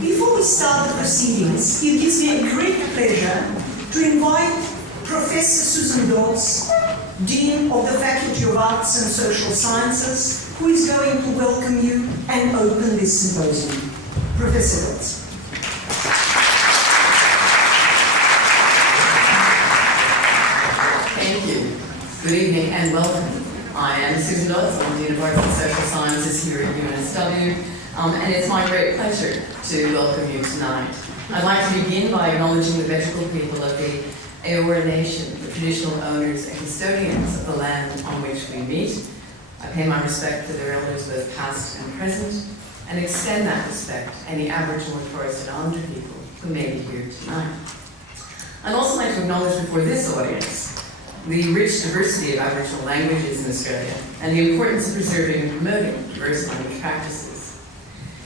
Before we start the proceedings, it gives me a great pleasure to invite Professor Susan Dodds, Dean of the Faculty of Arts and Social Sciences, who is going to welcome you and open this symposium. Professor Dodds. Thank you. Good evening and welcome. I am Susan Dodds. I'm Dean of Arts and Social Sciences here at UNSW, and it's my great pleasure to welcome you tonight. I'd like to begin by acknowledging the venerable people of the Eora Nation, the traditional owners and custodians of the land on which we meet. I pay my respect to their elders both past and present, and extend that respect to any Aboriginal and Torres Strait Islander people who may be here tonight. I'd also like to acknowledge before this audience the rich diversity of Aboriginal languages in Australia and the importance of preserving and promoting diverse language practices.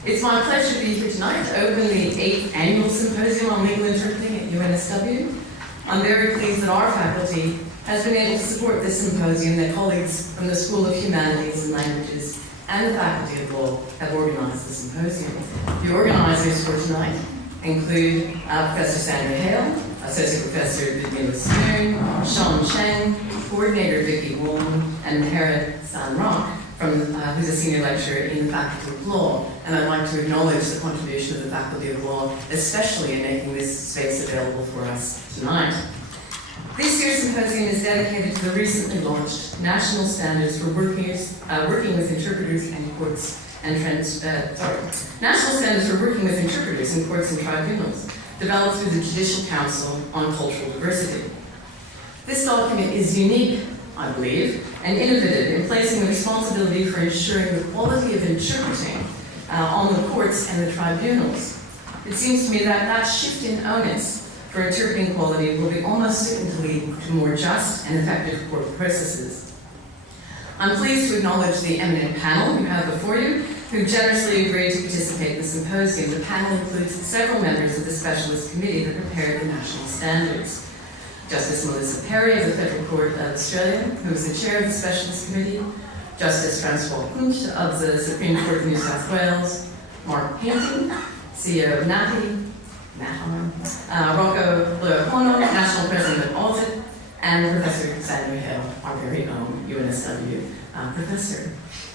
It's my pleasure to be here tonight to open the 8th Annual Symposium on Legal Interpreting at UNSW. I'm very pleased that our faculty has been able to support this symposium that colleagues from the School of Humanities and Languages and the Faculty of Law have organized the symposium. The organizers for tonight include Professor Sandra Hale, Associate Professor Vivian Stern, Sean Cheng, Coordinator Vicky Wong, and Harriet San-Rock, who's a Senior Lecturer in the Faculty of Law. And I'd like to acknowledge the contribution of the Faculty of Law, especially in making this space available for us tonight. This year's symposium is dedicated to the recently launched National Standards for Working with Interpreters and Courts and National Standards for Working with Interpreters in Courts and Tribunals, developed through the Judicial Council on Cultural Diversity. This document is unique, I believe, and innovative in placing the responsibility for ensuring the quality of interpreting on the courts and the tribunals. It seems to me that that shift in onus for interpreting quality will be almost certain to lead to more just and effective court processes. I'm pleased to acknowledge the eminent panel you have before you, who generously agreed to participate in the symposium. The panel includes several members of the specialist committee that prepared the national standards. Justice Melissa Perry of the Federal Court of Australia, who is the chair of the specialist committee, Justice Francois Kunch of the Supreme Court of New South Wales, Mark Painting, CEO of NAATI, Rocco Loyocono, National President of AUSIT, and Professor Sandra Hale, our very own UNSW professor.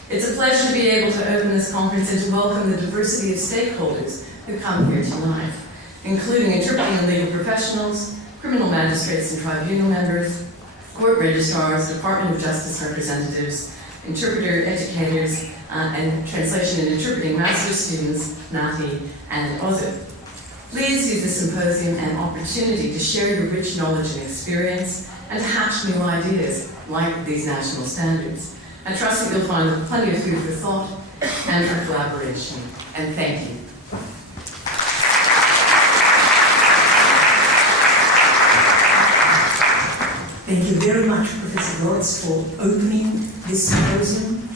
It's a pleasure to be able to open this conference and to welcome the diversity of stakeholders who come here tonight, including interpreting and legal professionals, criminal magistrates and tribunal members, court registrars, Department of Justice representatives, interpreter educators, and translation and interpreting master's students, NAATI and AUSIT. Please use this symposium an opportunity to share your rich knowledge and experience and to hatch new ideas like these national standards. I trust that you'll find plenty of food for thought and for collaboration. And thank you. Thank you very much, Professor Dodds, for opening this symposium.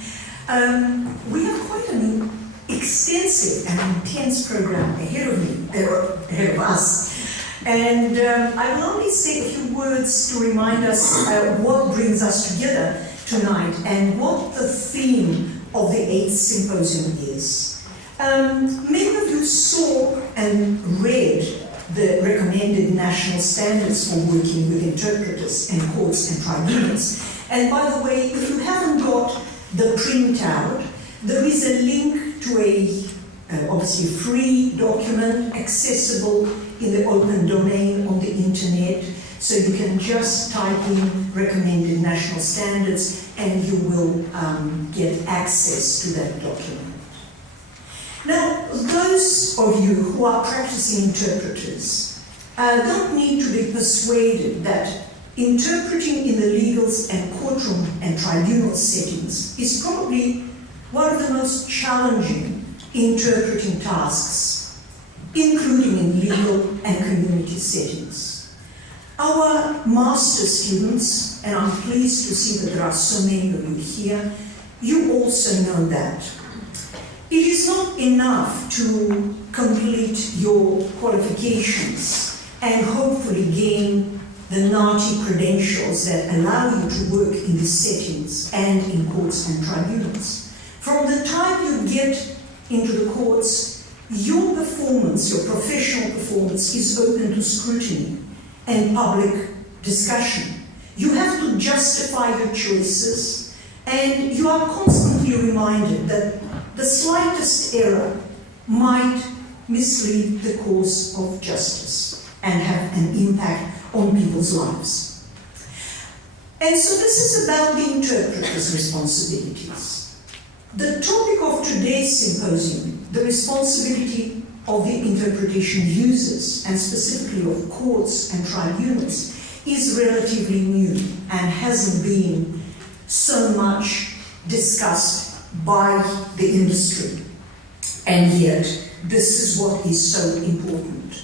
We have quite an extensive and intense program ahead of us. And I will only say a few words to remind us what brings us together tonight and what the theme of the 8th Symposium is. Many of you saw and read the recommended national standards for working with interpreters and courts and tribunals. And by the way, if you haven't got the printout, there is a link to a obviously free document accessible in the open domain on the internet. So you can just type in recommended national standards and you will get access to that document. Now, those of you who are practicing interpreters don't need to be persuaded that interpreting in the legal and courtroom and tribunal settings is probably one of the most challenging interpreting tasks, including in legal and community settings. Our master's students, and I'm pleased to see that there are so many of you here, you also know that. It is not enough to complete your qualifications and hopefully gain the NAATI credentials that allow you to work in these settings and in courts and tribunals. From the time you get into the courts, your performance, your professional performance, is open to scrutiny and public discussion. You have to justify your choices, and you are constantly reminded that the slightest error might mislead the cause of justice and have an impact on people's lives. And so this is about the interpreter's responsibilities. The topic of today's symposium, the responsibility of the interpretation users, and specifically of courts and tribunals, is relatively new and hasn't been so much discussed by the industry. And yet, this is what is so important.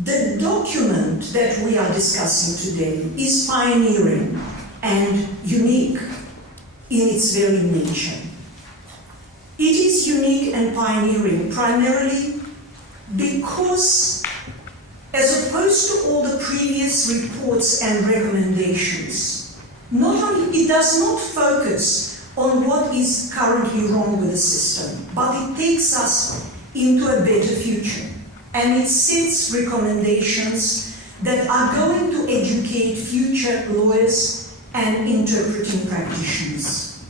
The document that we are discussing today is pioneering and unique in its very nature. It is unique and pioneering primarily because, as opposed to all the previous reports and recommendations, not only it does not focus on what is currently wrong with the system, but it takes us into a better future. And it sets recommendations that are going to educate future lawyers and interpreting practitioners.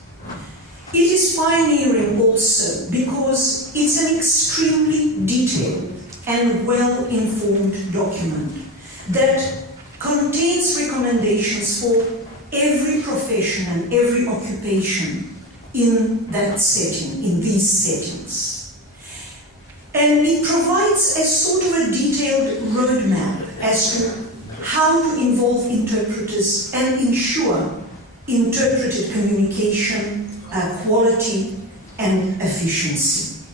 It is pioneering also because it's an extremely detailed and well-informed document that contains recommendations for every profession and every occupation in that setting, in these settings. And it provides a sort of a detailed roadmap as to how to involve interpreters and ensure interpreted communication, quality, and efficiency.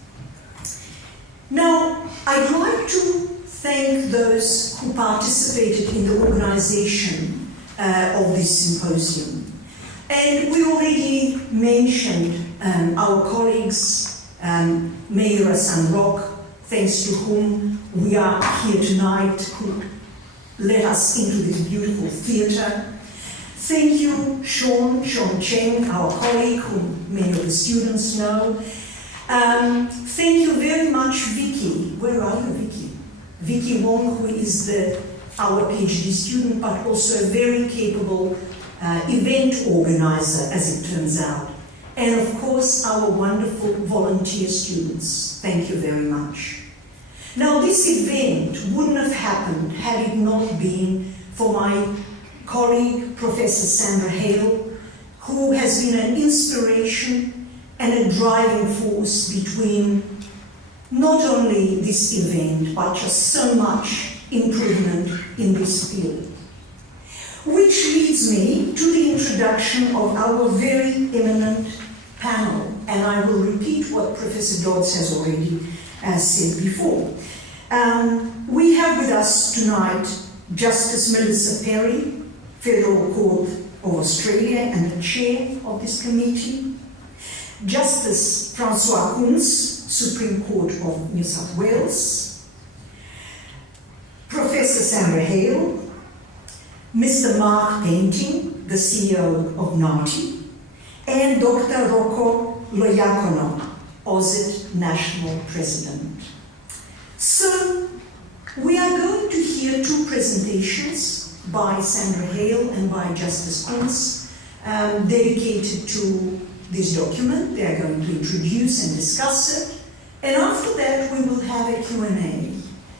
Now, I'd like to thank those who participated in the organization of this symposium. And we already mentioned our colleagues, Mayor Rock, thanks to whom we are here tonight, who led us into this beautiful theatre. Thank you, Sean Cheng, our colleague, whom many of the students know. Thank you very much, Vicky. Where are you, Vicky? Vicky Wong, who is our PhD student, but also a very capable event organizer, as it turns out. And of course, our wonderful volunteer students. Thank you very much. Now, this event wouldn't have happened had it not been for my colleague, Professor Sandra Hale, who has been an inspiration and a driving force between not only this event, but just so much improvement in this field. Which leads me to the introduction of our very eminent panel, and I will repeat what Professor Dodds has already said before. We have with us tonight Justice Melissa Perry, Federal Court of Australia and the chair of this committee, Justice Francois Kunz, Supreme Court of New South Wales, Professor Sandra Hale, Mr. Mark Painting, the CEO of NAATI, and Dr. Rocco Loiacono, AUSIT National President. So, we are going to hear two presentations by Sandra Hale and by Justice Kunz, dedicated to this document. They are going to introduce and discuss it, and after that we will have a Q&A.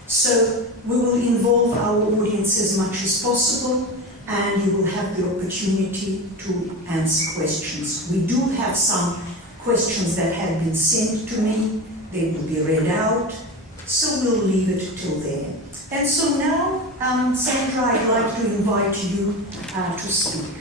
So we will involve our audience as much as possible, and you will have the opportunity to answer questions. We do have some questions that have been sent to me. They will be read out, so we'll leave it till there. And so now, Sandra, I'd like to invite you to speak.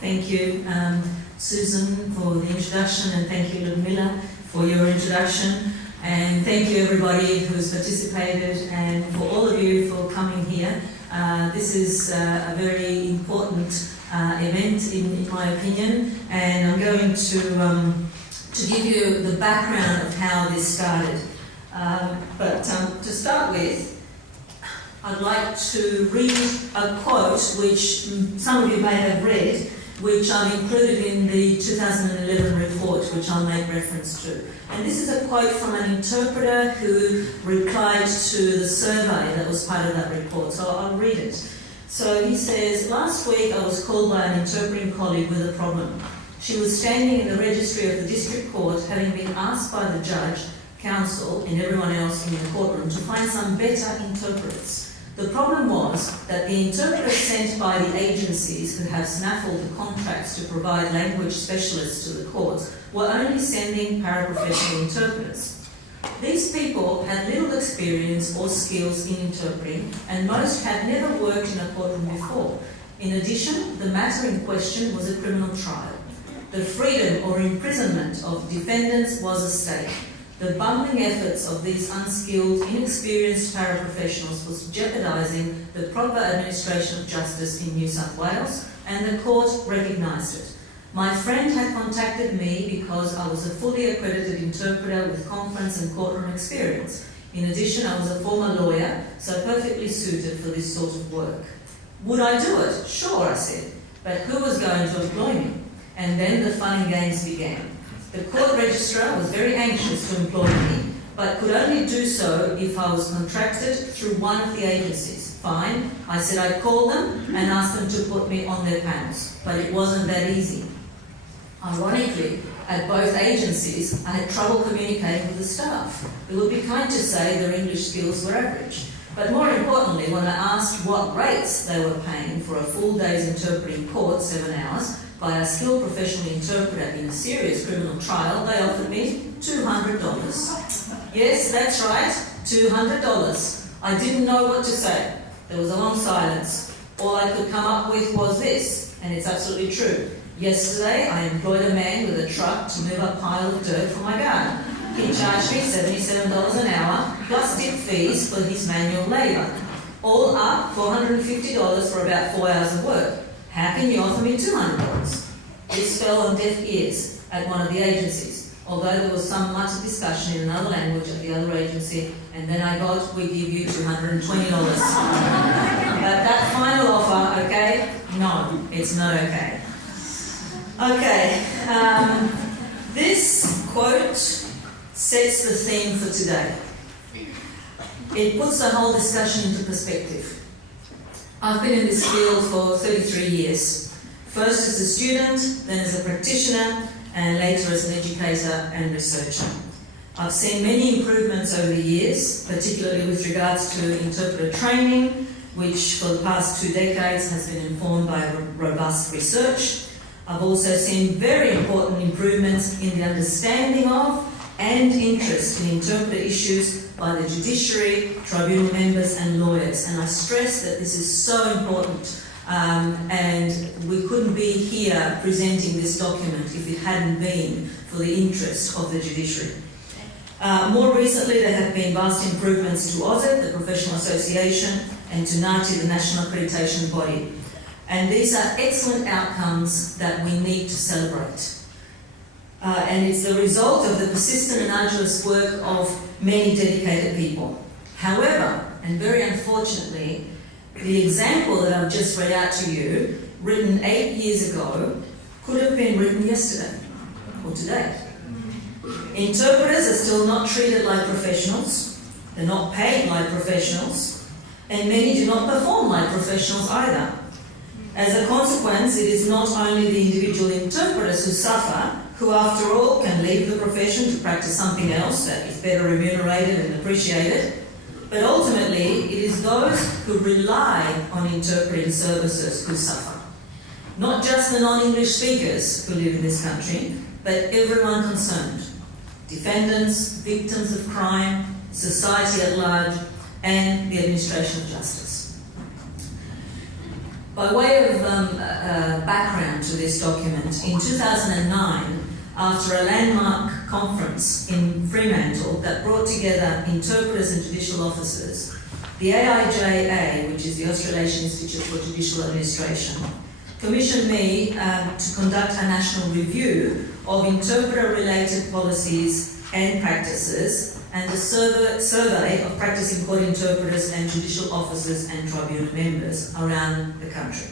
Thank you, Susan, for the introduction, and thank you, Ludmila, for your introduction. And thank you, everybody who's participated, and for all of you for coming here. This is a very important event, in my opinion, and I'm going to to give you the background of how this started. But to start with, I'd like to read a quote which some of you may have read, which I've included in the 2011 report, which I'll make reference to. And this is a quote from an interpreter who replied to the survey that was part of that report, so I'll read it. So he says, "Last week I was called by an interpreting colleague with a problem. She was standing in the registry of the district court, having been asked by the judge, counsel, and everyone else in the courtroom to find some better interpreters. The problem was that the interpreters sent by the agencies who have snaffled the contracts to provide language specialists to the courts were only sending paraprofessional interpreters. These people had little experience or skills in interpreting, and most had never worked in a courtroom before. In addition, the matter in question was a criminal trial. The freedom or imprisonment of defendants was at stake. The bungling efforts of these unskilled, inexperienced paraprofessionals was jeopardising the proper administration of justice in New South Wales, and the court recognised it. My friend had contacted me because I was a fully accredited interpreter with conference and courtroom experience. In addition, I was a former lawyer, so perfectly suited for this sort of work. Would I do it? Sure, I said. But who was going to employ me? And then the fun and games began. The court registrar was very anxious to employ me, but could only do so if I was contracted through one of the agencies. Fine, I said I'd call them and ask them to put me on their panels, but it wasn't that easy. Ironically, at both agencies, I had trouble communicating with the staff. It would be kind to say their English skills were average. But more importantly, when I asked what rates they were paying for a full day's interpreting court, 7 hours, by a skilled professional interpreter in a serious criminal trial, they offered me $200. Yes, that's right, $200. I didn't know what to say. There was a long silence. All I could come up with was this, and it's absolutely true. Yesterday, I employed a man with a truck to move a pile of dirt for my garden. He charged me $77 an hour, plus tip fees for his manual labour. All up, $450 for about 4 hours of work. How can you offer me $200? This fell on deaf ears at one of the agencies, although there was some much discussion in another language at the other agency, and then I got, we give you $220. But that final offer, okay? No, it's not okay. Okay, this quote sets the theme for today. It puts the whole discussion into perspective. I've been in this field for 33 years, first as a student, then as a practitioner, and later as an educator and researcher. I've seen many improvements over the years, particularly with regards to interpreter training, which for the past 2 decades has been informed by robust research. I've also seen very important improvements in the understanding of and interest in interpreter issues by the judiciary, tribunal members and lawyers. And I stress that this is so important, and we couldn't be here presenting this document if it hadn't been for the interest of the judiciary. More recently, there have been vast improvements to AUSIT, the professional association, and to NAATI, the national accreditation body. And these are excellent outcomes that we need to celebrate. And it's the result of the persistent and arduous work of many dedicated people. However, and very unfortunately, the example that I've just read out to you, written 8 years ago, could have been written yesterday or today. Interpreters are still not treated like professionals, they're not paid like professionals, and many do not perform like professionals either. As a consequence, it is not only the individual interpreters who suffer, who after all can leave the profession to practice something else that is better remunerated and appreciated, but ultimately it is those who rely on interpreting services who suffer. Not just the non-English speakers who live in this country, but everyone concerned. Defendants, victims of crime, society at large, and the administration of justice. By way of background to this document, in 2009, after a landmark conference in Fremantle that brought together interpreters and judicial officers, the AIJA, which is the Australasian Institute for Judicial Administration, commissioned me to conduct a national review of interpreter-related policies and practices and the survey of practicing court interpreters and judicial officers and tribunal members around the country.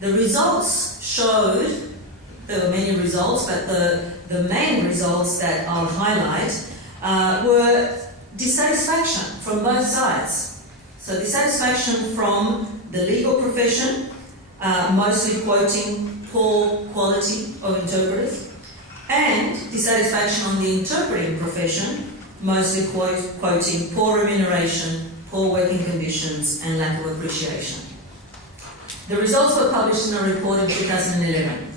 The results showed, there were many results, but the main results that I'll highlight were dissatisfaction from both sides. So dissatisfaction from the legal profession, mostly quoting poor quality of interpreters, and dissatisfaction on the interpreting profession, mostly quoting poor remuneration, poor working conditions, and lack of appreciation. The results were published in a report in 2011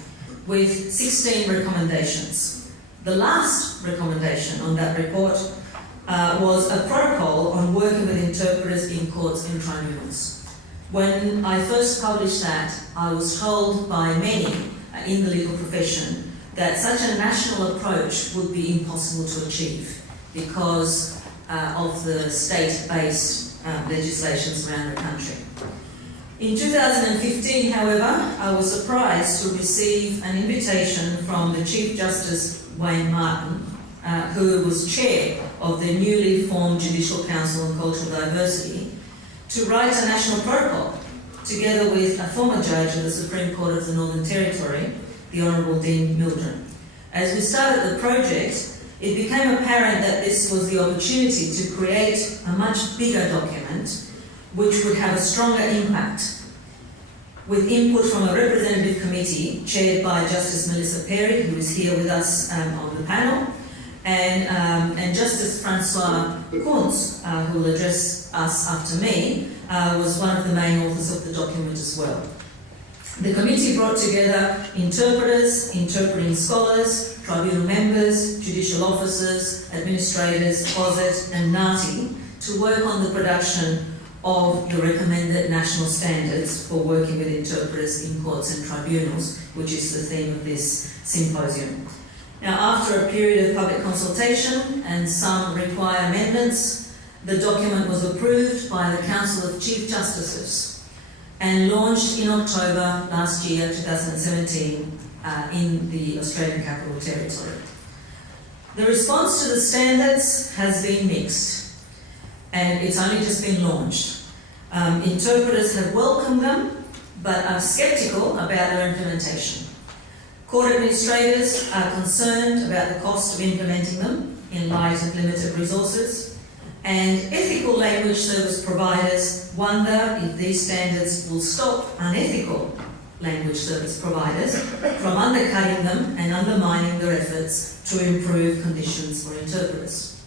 with 16 recommendations. The last recommendation on that report was a protocol on working with interpreters in courts and tribunals. When I first published that, I was told by many in the legal profession that such a national approach would be impossible to achieve because of the state-based legislations around the country. In 2015, however, I was surprised to receive an invitation from the Chief Justice Wayne Martin, who was chair of the newly formed Judicial Council on Cultural Diversity, to write a national protocol, together with a former judge of the Supreme Court of the Northern Territory, the Honourable Dean Mildren. As we started the project, it became apparent that this was the opportunity to create a much bigger document which would have a stronger impact, with input from a representative committee chaired by Justice Melissa Perry, who is here with us on the panel, and Justice Francois Kuntz, who will address us after me, was one of the main authors of the document as well. The committee brought together interpreters, interpreting scholars, tribunal members, judicial officers, administrators, AUSIT and NAATI to work on the production of the recommended national standards for working with interpreters in courts and tribunals, which is the theme of this symposium. Now, after a period of public consultation and some required amendments, the document was approved by the Council of Chief Justices and launched in October last year, 2017, in the Australian Capital Territory. The response to the standards has been mixed, and it's only just been launched. Interpreters have welcomed them, but are sceptical about their implementation. Court administrators are concerned about the cost of implementing them in light of limited resources, and ethical language service providers wonder if these standards will stop unethical language service providers from undercutting them and undermining their efforts to improve conditions for interpreters.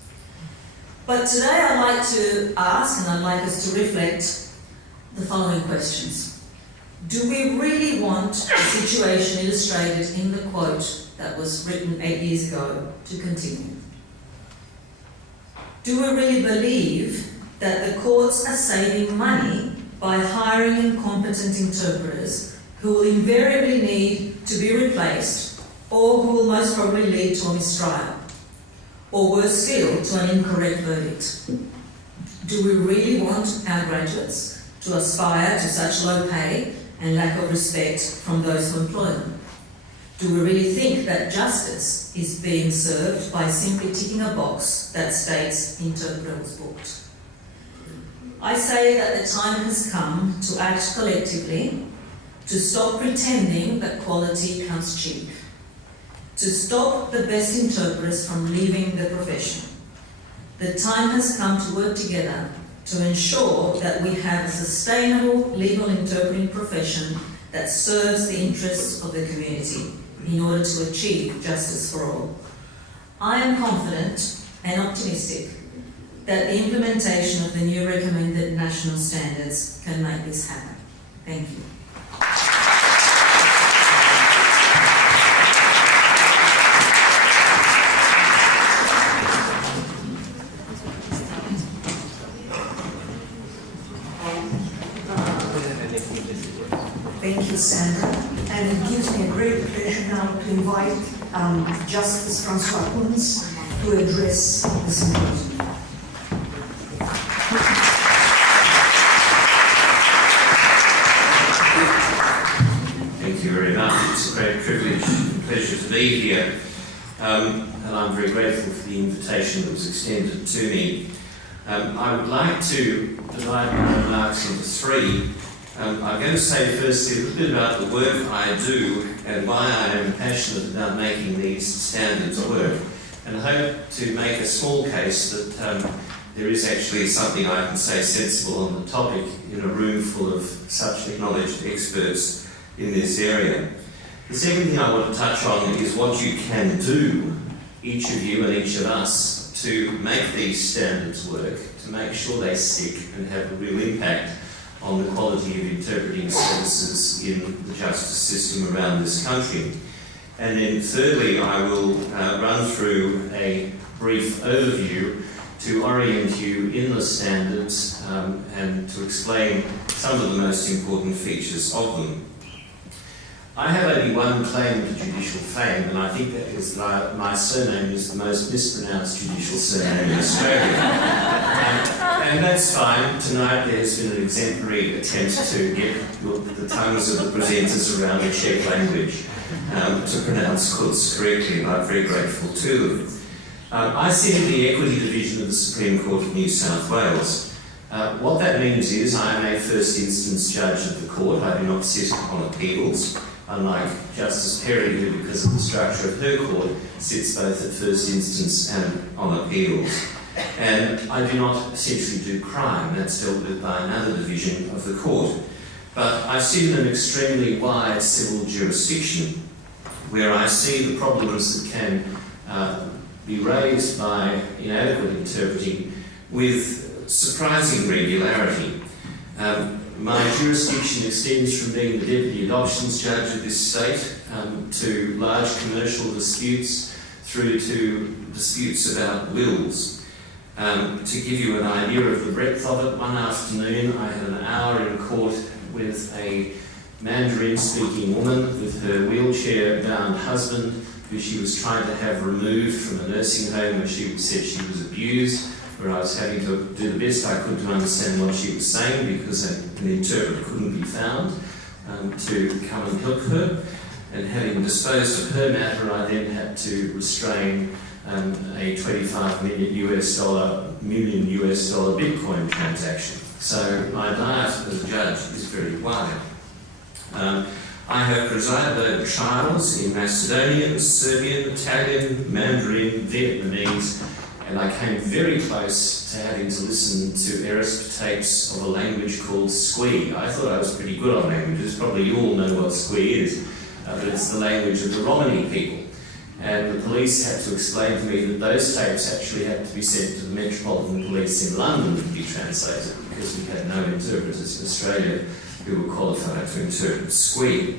But today I'd like to ask, and I'd like us to reflect, the following questions. Do we really want the situation illustrated in the quote that was written 8 years ago to continue? Do we really believe that the courts are saving money by hiring incompetent interpreters who will invariably need to be replaced, or who will most probably lead to a mistrial, or worse still, to an incorrect verdict? Do we really want our graduates to aspire to such low pay and lack of respect from those who employ them? Do we really think that justice is being served by simply ticking a box that states interpreter was booked? I say that the time has come to act collectively, to stop pretending that quality comes cheap, to stop the best interpreters from leaving the profession. The time has come to work together to ensure that we have a sustainable legal interpreting profession that serves the interests of the community in order to achieve justice for all. I am confident and optimistic that the implementation of the new recommended national standards can make this happen. Thank you. Thank you, Sandra. And it gives me a great pleasure now to invite Justice Francois Kuntz to address the symposium. be here, and I'm very grateful for the invitation that was extended to me. I would like to divide my remarks into three. I'm going to say firstly a little bit about the work I do and why I am passionate about making these standards work, and I hope to make a small case that there is actually something I can say sensible on the topic in a room full of such acknowledged experts in this area. The second thing I want to touch on is what you can do, each of you and each of us, to make these standards work, to make sure they stick and have a real impact on the quality of interpreting services in the justice system around this country. And then thirdly, I will run through a brief overview to orient you in the standards and to explain some of the most important features of them. I have only one claim to judicial fame, and I think that is that my surname is the most mispronounced judicial surname in Australia. And that's fine. Tonight there's been an exemplary attempt to get the tongues of the presenters around the Czech language to pronounce Courts correctly, and I'm very grateful to them. I sit in the Equity Division of the Supreme Court of New South Wales. What that means is I am a first instance judge of the court. I do not sit on appeals, unlike Justice Perry, who, because of the structure of her court, sits both at first instance and on appeals. And I do not essentially do crime. That's dealt with by another division of the court. But I sit in an extremely wide civil jurisdiction where I see the problems that can be raised by inadequate interpreting with surprising regularity. My jurisdiction extends from being the Deputy Adoptions Judge of this state to large commercial disputes through to disputes about wills. To give you an idea of the breadth of it, one afternoon I had an hour in court with a Mandarin-speaking woman with her wheelchair-bound husband, who she was trying to have removed from a nursing home where she said she was abused, where I was having to do the best I could to understand what she was saying because an interpreter couldn't be found to come and help her. And having disposed of her matter, I then had to restrain a $25 million US dollar Bitcoin transaction. So my diet as a judge is very wide. I have presided over trials in Macedonian, Serbian, Italian, Mandarin, Vietnamese, and I came very close to having to listen to Erisp tapes of a language called Squee. I thought I was pretty good on languages. Probably you all know what Squee is, but it's the language of the Romani people. And the police had to explain to me that those tapes actually had to be sent to the Metropolitan Police in London to be translated because we had no interpreters in Australia who were qualified to interpret Squee.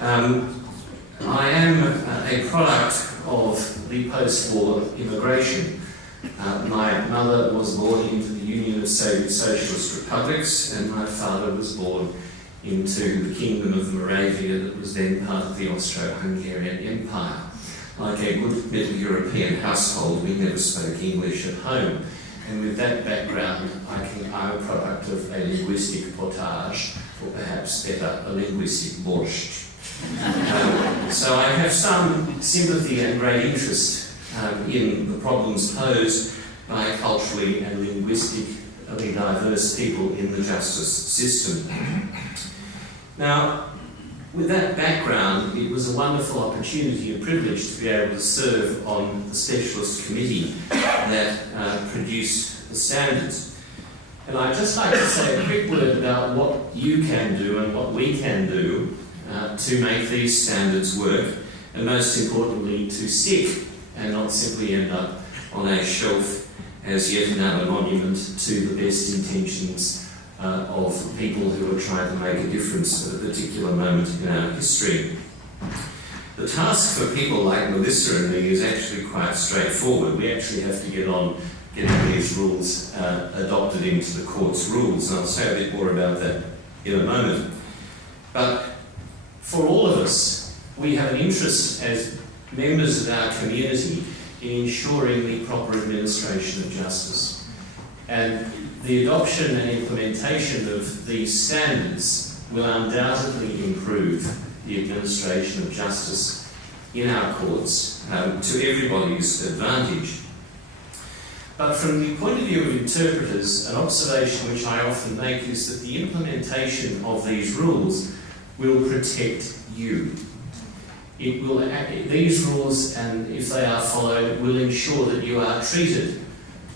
I am a product of the post-war immigration. My mother was born into the Union of Soviet Socialist Republics, and my father was born into the Kingdom of Moravia that was then part of the Austro-Hungarian Empire. Like a good Middle European household, we never spoke English at home. And with that background, I'm a product of a linguistic potage, or perhaps better, a linguistic borscht. So I have some sympathy and great interest in the problems posed by culturally and linguistically diverse people in the justice system. Now, with that background, it was a wonderful opportunity and privilege to be able to serve on the specialist committee that produced the standards. And I'd just like to say a quick word about what you can do and what we can do to make these standards work, and most importantly, to stick and not simply end up on a shelf as yet another monument to the best intentions of people who are trying to make a difference at a particular moment in our history. The task for people like Melissa and me is actually quite straightforward. We actually have to get on getting these rules adopted into the court's rules, and I'll say a bit more about that in a moment. But for all of us, we have an interest as members of our community in ensuring the proper administration of justice. And the adoption and implementation of these standards will undoubtedly improve the administration of justice in our courts to everybody's advantage. But from the point of view of interpreters, an observation which I often make is that the implementation of these rules will protect you. These rules, and if they are followed, will ensure that you are treated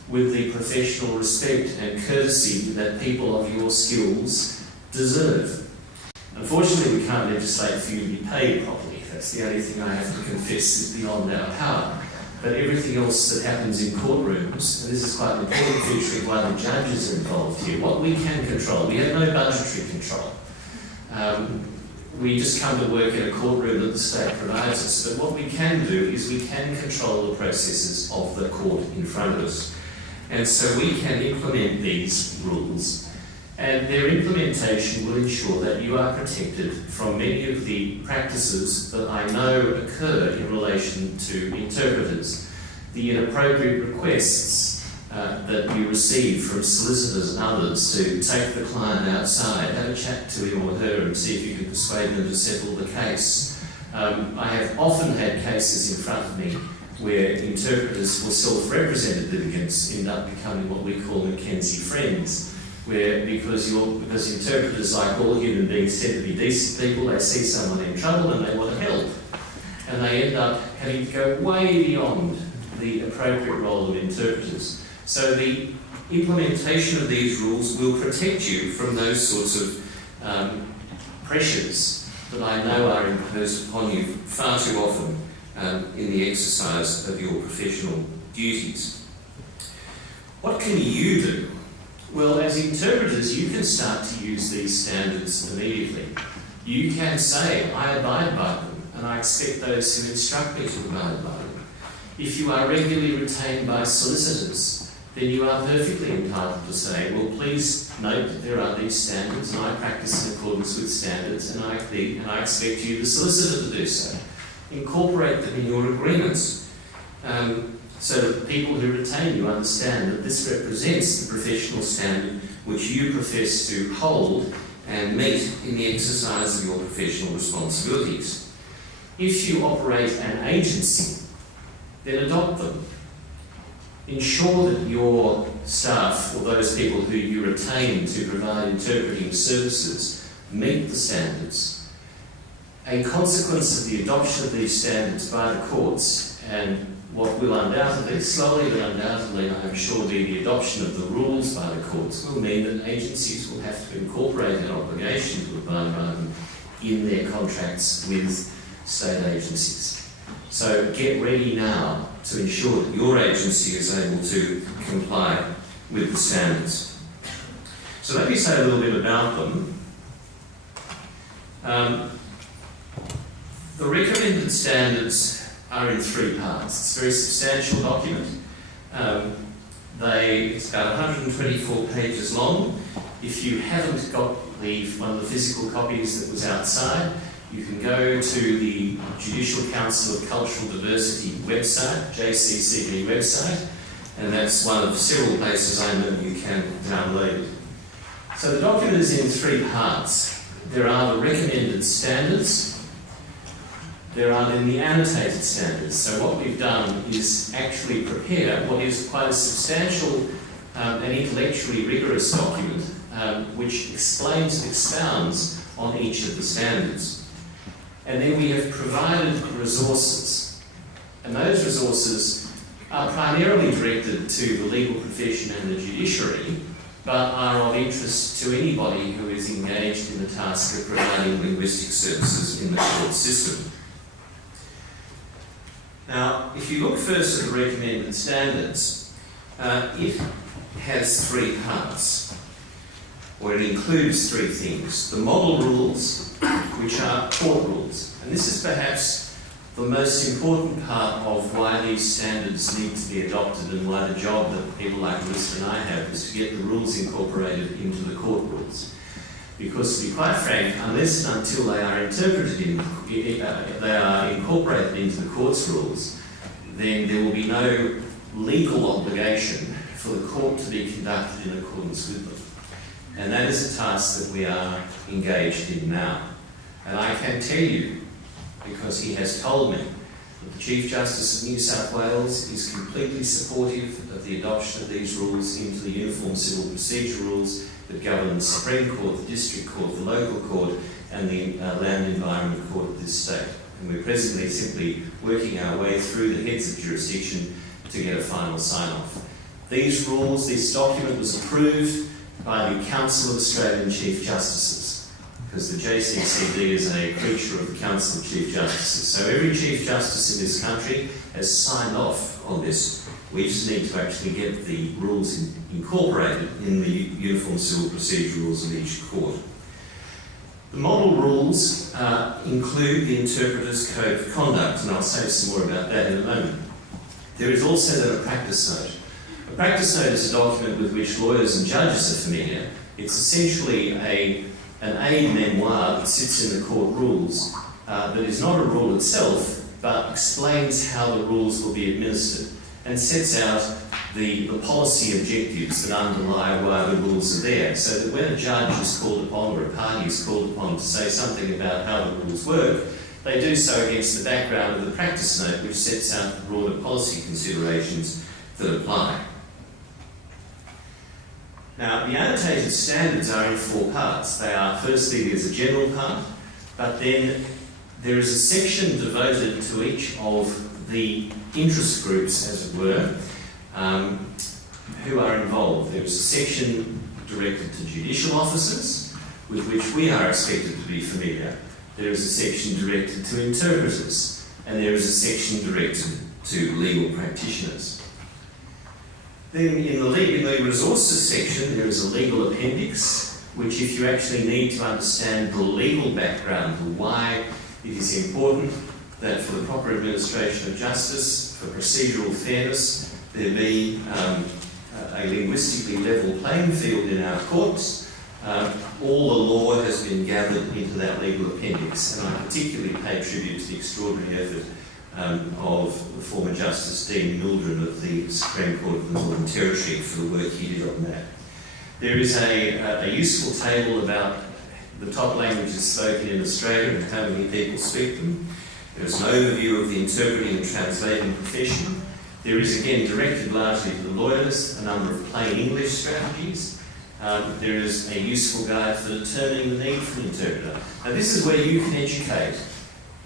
with the professional respect and courtesy that people of your skills deserve. Unfortunately, we can't legislate for you to be paid properly. That's the only thing I have to confess is beyond our power. But everything else that happens in courtrooms, and this is quite an important feature of why the judges are involved here, what we can control, we have no budgetary control. We just come to work in a courtroom that the state provides us, but what we can do is we can control the processes of the court in front of us. And so we can implement these rules, and their implementation will ensure that you are protected from many of the practices that I know occur in relation to interpreters. The inappropriate requests that you receive from solicitors and others to take the client outside, have a chat to him or her and see if you can persuade them to settle the case. I have often had cases in front of me where interpreters for self-represented litigants end up becoming what we call Mackenzie friends, where because interpreters, like all human beings, tend to be decent people, they see someone in trouble and they want to help. And they end up having to go way beyond the appropriate role of interpreters. So the implementation of these rules will protect you from those sorts of pressures that I know are imposed upon you far too often in the exercise of your professional duties. What can you do? Well, as interpreters, you can start to use these standards immediately. You can say, I abide by them, and I expect those who instruct me to abide by them. If you are regularly retained by solicitors, then you are perfectly entitled to say, well, please note that there are these standards, and I practice in accordance with standards, and I expect you, the solicitor, to do so. Incorporate them in your agreements, so that people who retain you understand that this represents the professional standard which you profess to hold and meet in the exercise of your professional responsibilities. If you operate an agency, then adopt them. Ensure that your staff, or those people who you retain to provide interpreting services, meet the standards. A consequence of the adoption of these standards by the courts, and what will undoubtedly, slowly but undoubtedly, I am sure, be the adoption of the rules by the courts, will mean that agencies will have to incorporate an obligation to abide by them in their contracts with state agencies. So get ready now to ensure that your agency is able to comply with the standards. So let me say a little bit about them. The recommended standards are in 3 parts. It's a very substantial document. It's about 124 pages long. If you haven't got one of the physical copies that was outside, you can go to the Judicial Council of Cultural Diversity website, JCCD website, and that's one of several places I know you can download it. So the document is in 3 parts. There are the recommended standards. There are then the annotated standards. So what we've done is actually prepare what is quite a substantial and intellectually rigorous document which explains and expounds on each of the standards. And then we have provided resources. And those resources are primarily directed to the legal profession and the judiciary, but are of interest to anybody who is engaged in the task of providing linguistic services in the court system. Now, if you look first at the recommended standards, it has 3 parts, or it includes 3 things. The model rules, which are court rules. And this is perhaps the most important part of why these standards need to be adopted and why the job that people like Melissa and I have is to get the rules incorporated into the court rules. Because to be quite frank, unless and until they are they are incorporated into the court's rules, then there will be no legal obligation for the court to be conducted in accordance with them. And that is a task that we are engaged in now. And I can tell you, because he has told me, The Chief Justice of New South Wales is completely supportive of the adoption of these rules into the Uniform Civil Procedure Rules that govern the Supreme Court, the District Court, the Local Court and the Land Environment Court of this state. And we're presently simply working our way through the heads of jurisdiction to get a final sign-off. These rules, this document was approved by the Council of Australian Chief Justices, because the JCCD is a creature of the Council of Chief Justices. So every Chief Justice in this country has signed off on this. We just need to actually get the rules incorporated in the Uniform Civil Procedure Rules of each court. The model rules include the Interpreter's Code of Conduct, and I'll say some more about that in a moment. There is also then a practice note. A practice note is a document with which lawyers and judges are familiar. It's essentially an aid memoir that sits in the court rules that is not a rule itself, but explains how the rules will be administered and sets out the policy objectives that underlie why the rules are there, so that when a judge is called upon or a party is called upon to say something about how the rules work, they do so against the background of the practice note, which sets out the broader policy considerations that apply. Now, the annotated standards are in four parts. They are, firstly, there's a general part, but then there is a section devoted to each of the interest groups, as it were, who are involved. There is a section directed to judicial officers, with which we are expected to be familiar. There is a section directed to interpreters, and there is a section directed to legal practitioners. Then in the resources section, there is a legal appendix, which if you actually need to understand the legal background of why it is important that for the proper administration of justice, for procedural fairness, there be a linguistically level playing field in our courts. All the law has been gathered into that legal appendix, and I particularly pay tribute to the extraordinary effort of the former Justice Dean Mildren of the Supreme Court of the Northern Territory for the work he did on that. There is a useful table about the top languages spoken in Australia and how many people speak them. There is an overview of the interpreting and translating profession. There is, again, directed largely to the lawyers, a number of plain English strategies. There is a useful guide for determining the need for an interpreter. And this is where you can educate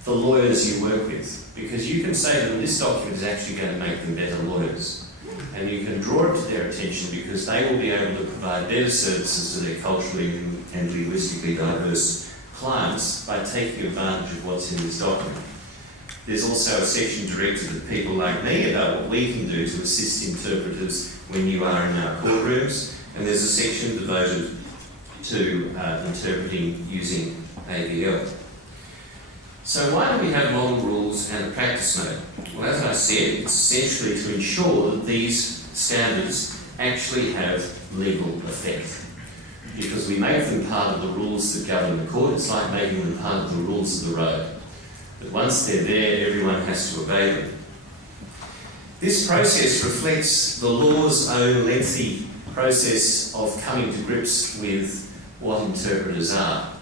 the lawyers you work with, because you can say to them, this document is actually going to make them better lawyers. And you can draw it to their attention because they will be able to provide better services to their culturally and linguistically diverse clients by taking advantage of what's in this document. There's also a section directed to people like me about what we can do to assist interpreters when you are in our courtrooms, and there's a section devoted to interpreting using AVL. So why do we have model rules and a practice note? Well, as I said, it's essentially to ensure that these standards actually have legal effect. Because we make them part of the rules that govern the court, it's like making them part of the rules of the road. But once they're there, everyone has to obey them. This process reflects the law's own lengthy process of coming to grips with what interpreters are.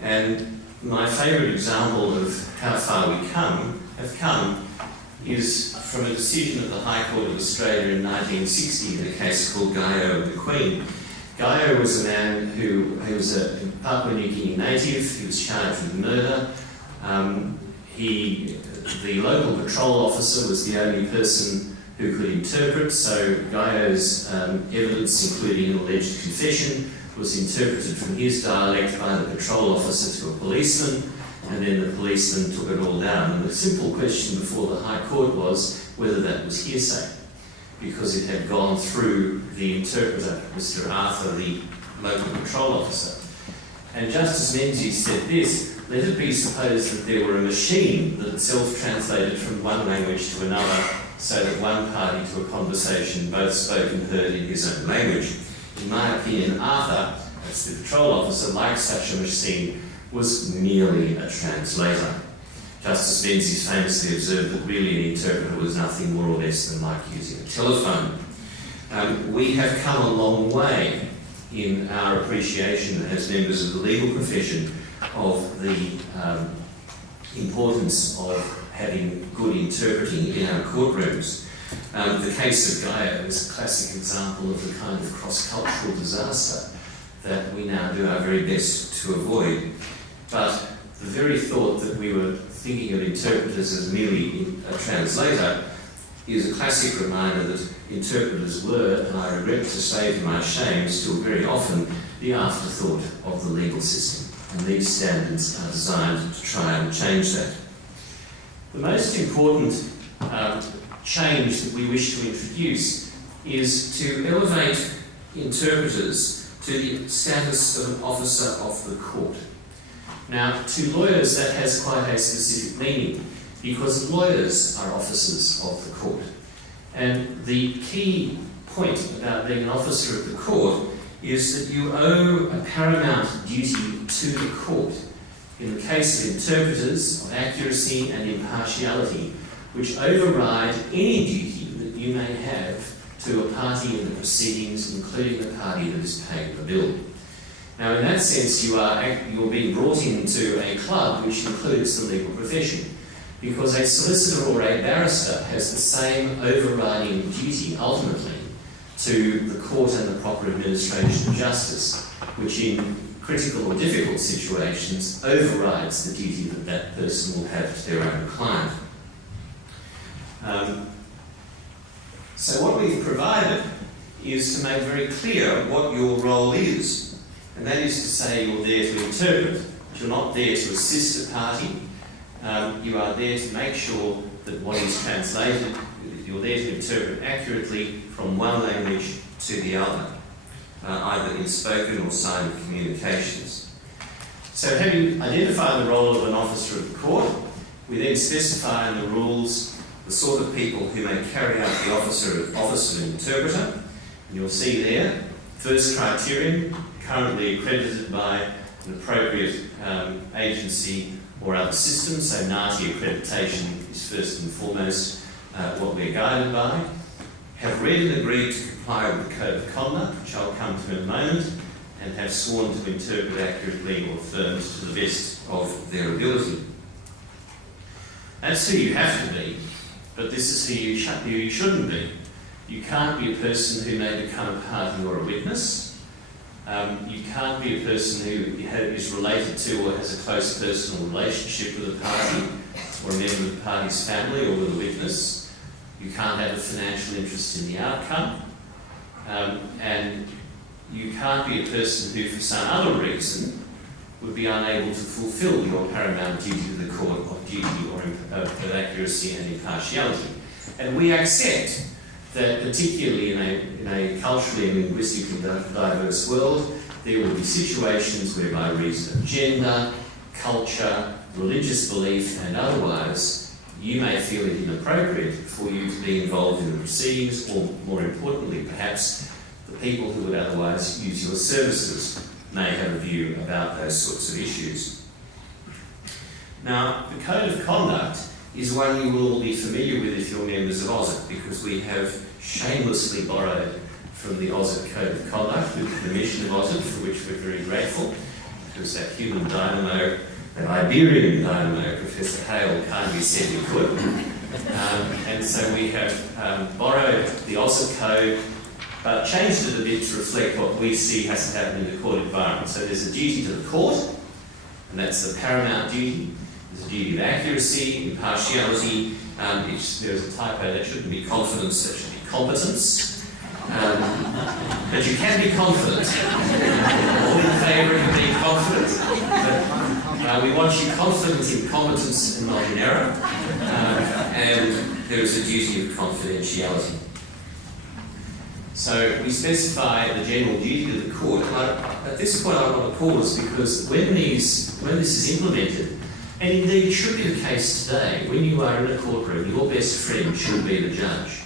And my favourite example of how far we have come is from a decision of the High Court of Australia in 1960 in a case called Gaio and the Queen. Gaio was a man who was a Papua New Guinea native. He was charged with murder. The local patrol officer was the only person who could interpret, so Gaio's evidence, including an alleged confession, was interpreted from his dialect by the patrol officer to a policeman, and then the policeman took it all down. And the simple question before the High Court was whether that was hearsay, because it had gone through the interpreter, Mr. Arthur, the local patrol officer. And Justice Menzies said this: let it be supposed that there were a machine that itself translated from one language to another, so that one party to a conversation both spoke and heard in his own language. In my opinion, Arthur, that's the patrol officer, like such a machine, was merely a translator. Justice Menzies famously observed that really an interpreter was nothing more or less than like using a telephone. We have come a long way in our appreciation as members of the legal profession of the importance of having good interpreting in our courtrooms. The case of Gaia is a classic example of the kind of cross-cultural disaster that we now do our very best to avoid. But the very thought that we were thinking of interpreters as merely a translator is a classic reminder that interpreters were, and I regret to say to my shame, still very often the afterthought of the legal system. And these standards are designed to try and change that. The most important change that we wish to introduce is to elevate interpreters to the status of an officer of the court. Now, to lawyers that has quite a specific meaning, because lawyers are officers of the court. And the key point about being an officer of the court is that you owe a paramount duty to the court. In the case of interpreters, of accuracy and impartiality, which override any duty that you may have to a party in the proceedings, including the party that is paying the bill. Now, in that sense, you're being brought into a club which includes the legal profession, because a solicitor or a barrister has the same overriding duty, ultimately, to the court and the proper administration of justice, which in critical or difficult situations overrides the duty that that person will have to their own client. So what we've provided is to make very clear what your role is. And that is to say you're there to interpret. You're not there to assist a party. You are there to make sure that what is translated, you're there to interpret accurately from one language to the other, either in spoken or signed communications. So having identified the role of an officer of the court, we then specify in the rules the sort of people who may carry out the office of interpreter. And you'll see there, first criterion, currently accredited by an appropriate agency or other system, so NAATI accreditation is first and foremost what we're guided by. Have read and agreed to comply with the Code of Conduct, which I'll come to in a moment, and have sworn to interpret accurately or affirmed to the best of their ability. That's who you have to be, but this is who you shouldn't be. You can't be a person who may become a party or a witness. You can't be a person who is related to or has a close personal relationship with a party or a member of the party's family or with a witness. You can't have a financial interest in the outcome. And you can't be a person who, for some other reason, would be unable to fulfil your paramount duty to the court of duty or of accuracy and impartiality. And we accept that, particularly in a culturally and linguistically diverse world, there will be situations where, by reason of gender, culture, religious belief and otherwise, you may feel it inappropriate for you to be involved in the proceedings, or more importantly perhaps, the people who would otherwise use your services may have a view about those sorts of issues. Now, the Code of Conduct is one you will all be familiar with if you're members of AUSIT, because we have shamelessly borrowed from the AUSIT Code of Conduct with the permission of AUSIT, for which we're very grateful, because that human dynamo, that Iberian dynamo, Professor Hale kindly said we could. And so we have borrowed the AUSIT Code, but changed it a bit to reflect what we see has to happen in the court environment. So there's a duty to the court, and that's the paramount duty. There's a duty of accuracy, impartiality. There's a typo, that shouldn't be confidence, that should be competence. But you can be confident. All in favour of being confident. But we want you confident in competence and not in error. And there is a duty of confidentiality. So we specify the general duty of the court. And at this point I want to pause, because when this is implemented, and indeed should be the case today, when you are in a courtroom, your best friend should be the judge.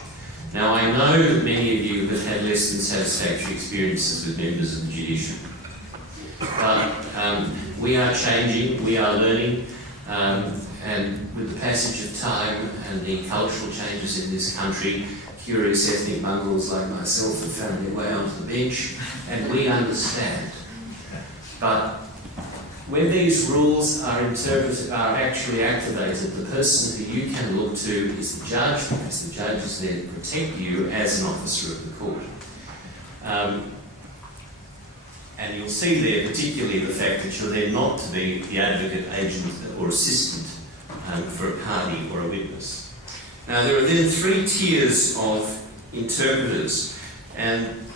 Now, I know that many of you have had less than satisfactory experiences with members of the judiciary. But we are changing, we are learning, and with the passage of time and the cultural changes in this country, curious ethnic mongrels like myself have found their way onto the bench, and we understand. But when these rules are actually activated, the person who you can look to is the judge, because the judge is there to protect you as an officer of the court. And you'll see there particularly the fact that you're there not to be the advocate, agent or assistant for a party or a witness. Now there are then 3 tiers of interpreters, and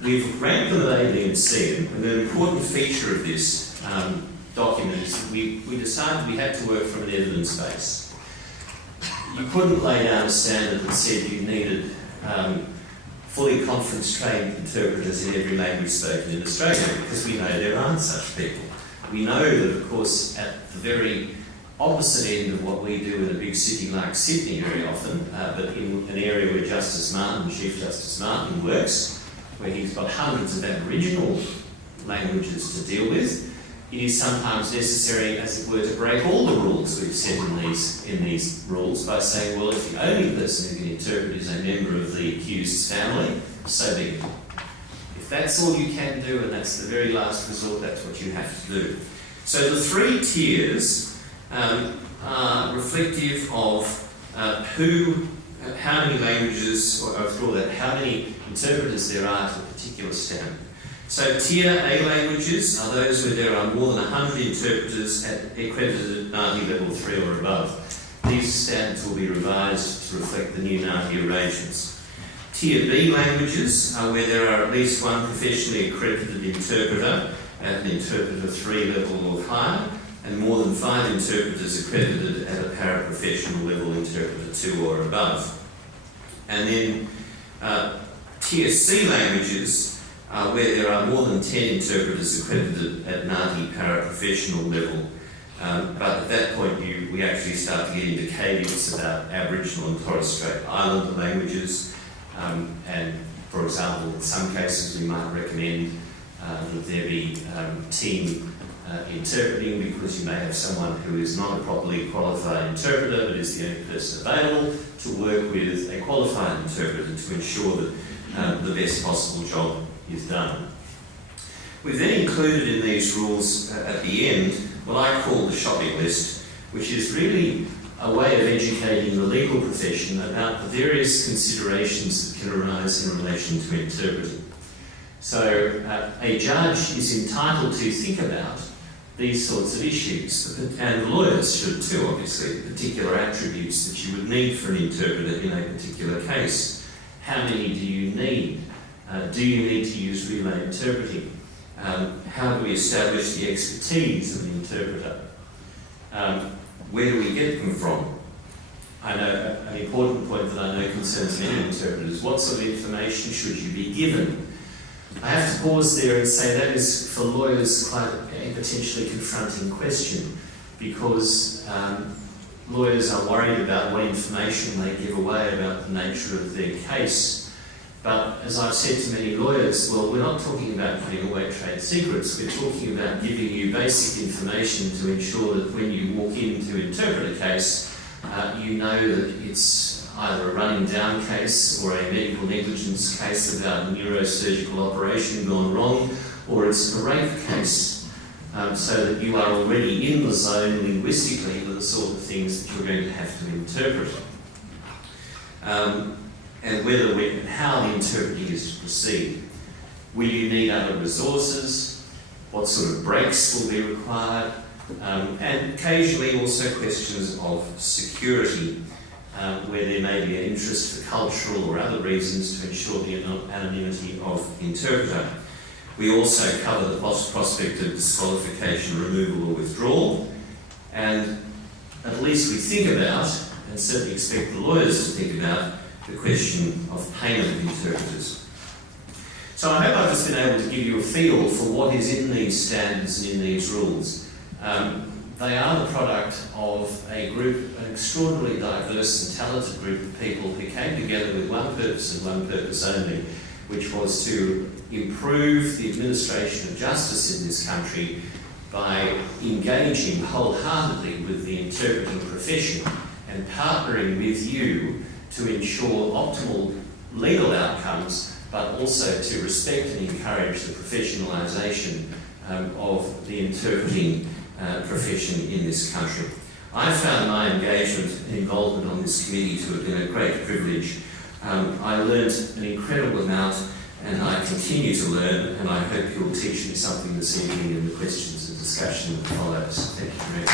we've ranked them at A, B and C, and an important feature of this document is that we decided we had to work from an evidence base. You couldn't lay down a standard that said you needed fully conference-trained interpreters in every language spoken in Australia, because we know there aren't such people. We know that, of course, at the very opposite end of what we do in a big city like Sydney very often, but in an area where Justice Martin, Chief Justice Martin works, where he's got hundreds of Aboriginal languages to deal with, it is sometimes necessary, as it were, to break all the rules we've set in these rules by saying, well, if the only person who can interpret is a member of the accused's family, so be it. If that's all you can do, and that's the very last resort, that's what you have to do. So the 3 tiers are reflective of how many languages, or how many interpreters there are to a particular standard. So tier A languages are those where there are more than 100 interpreters accredited at NAATI level 3 or above. These standards will be revised to reflect the new NAATI arrangements. Tier B languages are where there are at least 1 professionally accredited interpreter at an interpreter 3 level or higher, and more than 5 interpreters accredited at a paraprofessional level interpreter 2 or above. And then tier C languages are where there are more than 10 interpreters accredited at NAATI paraprofessional level. But at that point we actually start to get into caveats about Aboriginal and Torres Strait Islander languages, and for example in some cases we might recommend that there be team interpreting, because you may have someone who is not a properly qualified interpreter but is the only person available to work with a qualified interpreter to ensure that the best possible job is done. We've then included in these rules at the end what I call the shopping list, which is really a way of educating the legal profession about the various considerations that can arise in relation to interpreting. So a judge is entitled to think about these sorts of issues, and lawyers should too, obviously, particular attributes that you would need for an interpreter in a particular case. How many do you need? Do you need to use relay interpreting? How do we establish the expertise of the interpreter? Where do we get them from? I know an important point that I know concerns many interpreters. What sort of information should you be given? I have to pause there and say that is for lawyers quite a potentially confronting question, because lawyers are worried about what information they give away about the nature of their case. But as I've said to many lawyers, well, we're not talking about putting away trade secrets, we're talking about giving you basic information to ensure that when you walk in to interpret a case, you know that it's either a running down case or a medical negligence case about a neurosurgical operation gone wrong, or it's a rape case, so that you are already in the zone linguistically with the sort of things that you're going to have to interpret. And whether and how the interpreting is to proceed. Will you need other resources? What sort of breaks will be required? And occasionally also questions of security, where there may be an interest for cultural or other reasons to ensure the anonymity of the interpreter. We also cover the prospect of disqualification, removal or withdrawal, and at least we think about, and certainly expect the lawyers to think about, the question of payment of interpreters. So I hope I've just been able to give you a feel for what is in these standards and in these rules. They are the product of a group, an extraordinarily diverse and talented group of people who came together with one purpose and one purpose only, which was to improve the administration of justice in this country by engaging wholeheartedly with the interpreting profession and partnering with you to ensure optimal legal outcomes, but also to respect and encourage the professionalisation of the interpreting profession in this country. I found my engagement and involvement on this committee to have been a great privilege. I learned an incredible amount, and I continue to learn, and I hope you'll teach me something this evening in the questions and discussion that follows. Thank you very much.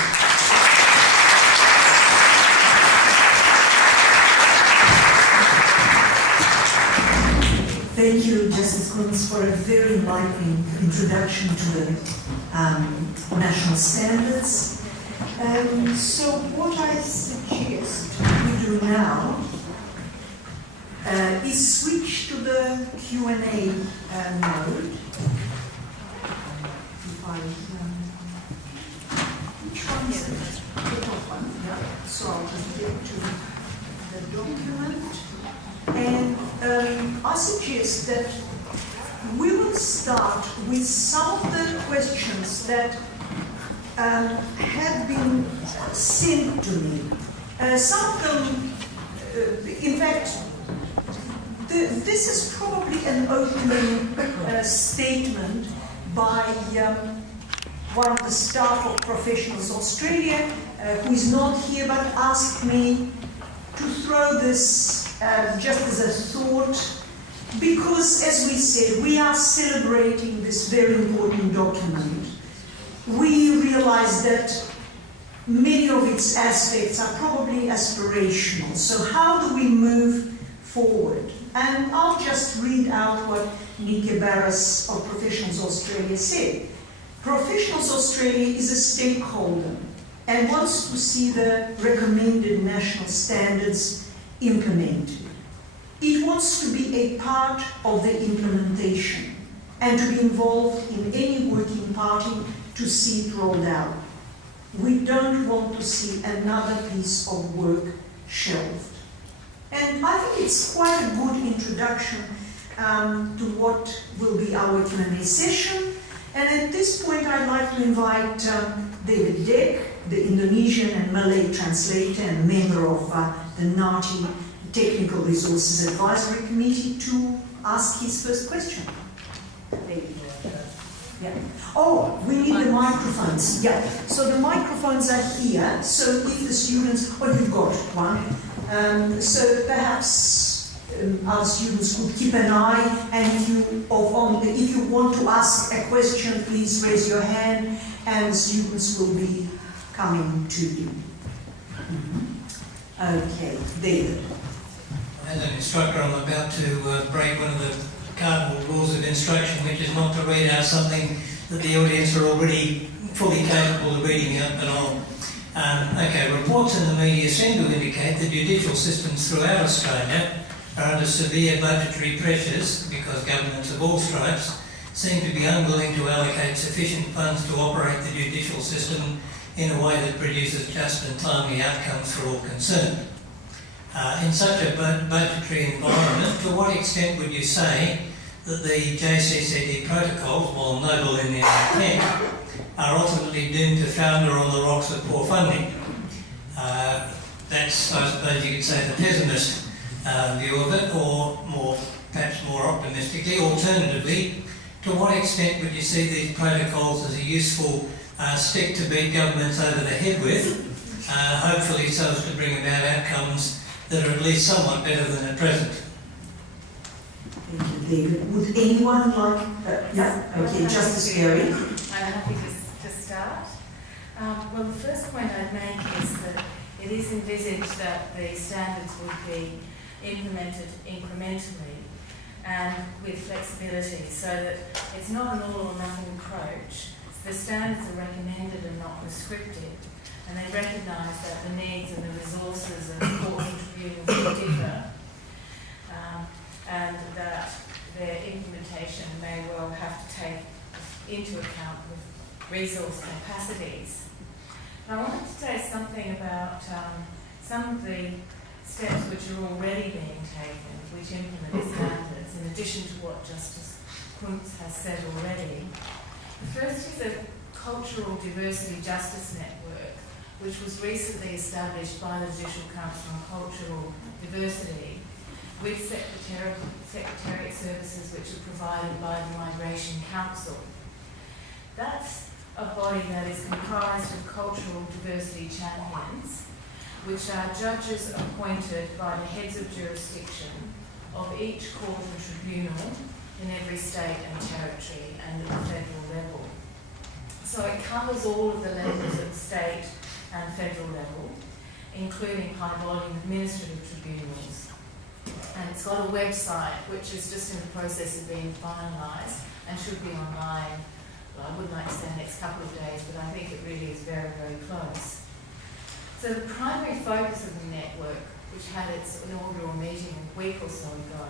Thank you, Justice Coons, for a very enlightening introduction to the national standards. So what I suggest we do now is switch to the Q&A mode. Which one is it? The top one, yeah. So I'll just get to the document. And I suggest that we will start with some of the questions that have been sent to me. Some of them, in fact, this is probably an opening statement by one of the staff of Professionals Australia, who is not here but asked me to throw this just as a thought, because, as we said, we are celebrating this very important document. We realize that many of its aspects are probably aspirational. So how do we move forward? And I'll just read out what Nike Barras of Professionals Australia said. Professionals Australia is a stakeholder and wants to see the recommended national standards implemented. It wants to be a part of the implementation and to be involved in any working party to see it rolled out. We don't want to see another piece of work shelved. And I think it's quite a good introduction to what will be our Q&A session. And at this point, I'd like to invite David Dek, the Indonesian and Malay translator and member of the NAATI Technical Resources Advisory Committee, to ask his first question. David. Yeah. Oh, we need the microphones. Yeah. So the microphones are here. So if the students, oh, you've got one. So perhaps our students could keep an eye, and if you want to ask a question, please raise your hand, and the students will be coming to you. Okay, David. As an instructor, I'm about to break one of the cardinal rules of instruction, which is not to read out something that the audience are already fully capable of reading up and on. Okay, reports in the media seem to indicate that judicial systems throughout Australia are under severe budgetary pressures because governments of all stripes seem to be unwilling to allocate sufficient funds to operate the judicial system in a way that produces just and timely outcomes for all concerned. In such a budgetary environment, to what extent would you say that the JCCD protocols, while noble in their intent, are ultimately doomed to founder on the rocks of poor funding? That's, I suppose you could say, the pessimist view of it, or perhaps more optimistically. Alternatively, to what extent would you see these protocols as a useful stick to beat governments over the head with, hopefully so as to bring about outcomes that are at least somewhat better than at present? Thank you, David. Would anyone like... yeah, okay, Justice Gary. I'm happy to start. Well, the first point I'd make is that it is envisaged that the standards would be implemented incrementally and with flexibility, so that it's not an all or nothing approach. The standards are recommended and not prescriptive, and they recognise that the needs and the resources of courts and tribunals will differ, and that their implementation may well have to take into account the resource capacities. And I wanted to say something about some of the steps which are already being taken, which implement standards, in addition to what Justice Kuntz has said already. The first is a cultural diversity justice network, which was recently established by the Judicial Council on Cultural Diversity, with secretariat services which are provided by the Migration Council. That's a body that is comprised of cultural diversity champions, which are judges appointed by the heads of jurisdiction of each court and tribunal in every state and territory and at the federal level. So it covers all of the levels at state and federal level, including high volume administrative tribunals. And it's got a website which is just in the process of being finalised and should be online. Well, I wouldn't like to say the next couple of days, but I think it really is very, very close. So the primary focus of the network, which had its inaugural meeting a week or so ago,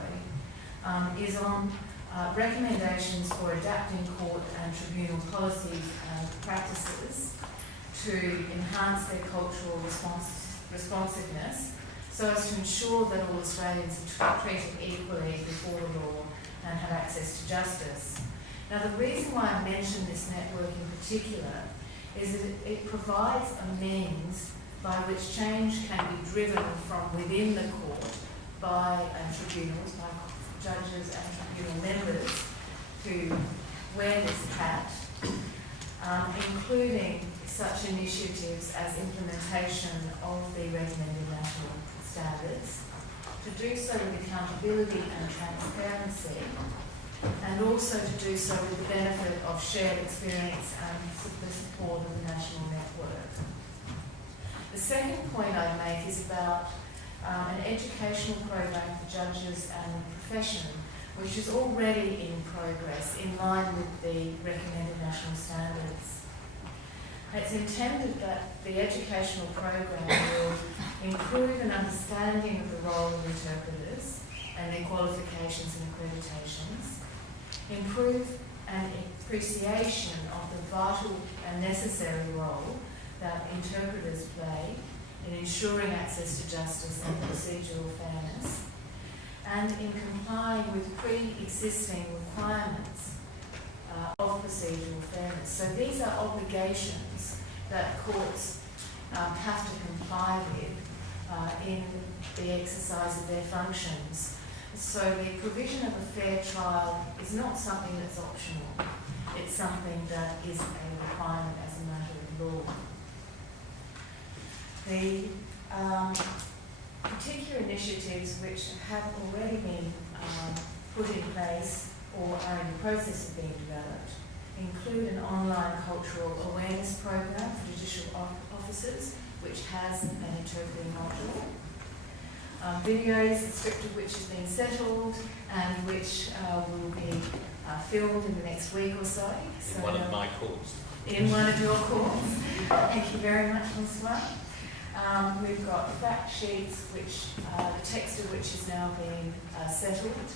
is on recommendations for adapting court and tribunal policies and practices to enhance their cultural responsiveness so as to ensure that all Australians are treated equally before the law and have access to justice. Now, the reason why I mention this network in particular is that it provides a means by which change can be driven from within the court by tribunals, by judges and tribunal members who wear this hat, including such initiatives as implementation of the recommended national standards, to do so with accountability and transparency, and also to do so with the benefit of shared experience and the support of the national network. The second point I make is about an educational program for judges and the profession, which is already in progress in line with the recommended national standards. It's intended that the educational program will improve an understanding of the role of interpreters and their qualifications and accreditations, improve an appreciation of the vital and necessary role that interpreters play in ensuring access to justice and procedural fairness, and in complying with pre-existing requirements of procedural fairness. So these are obligations that courts have to comply with in the exercise of their functions. So the provision of a fair trial is not something that's optional. It's something that is a requirement as a matter of law. The particular initiatives which have already been put in place or are in the process of being developed include an online cultural awareness program for judicial officers, which has an interpreting module. Videos, the script of which has been settled and which will be filmed in the next week or so. In one of my courts. In one of your courts. Thank you very much, Monsieur. We've got fact sheets, which the text of which is now being settled,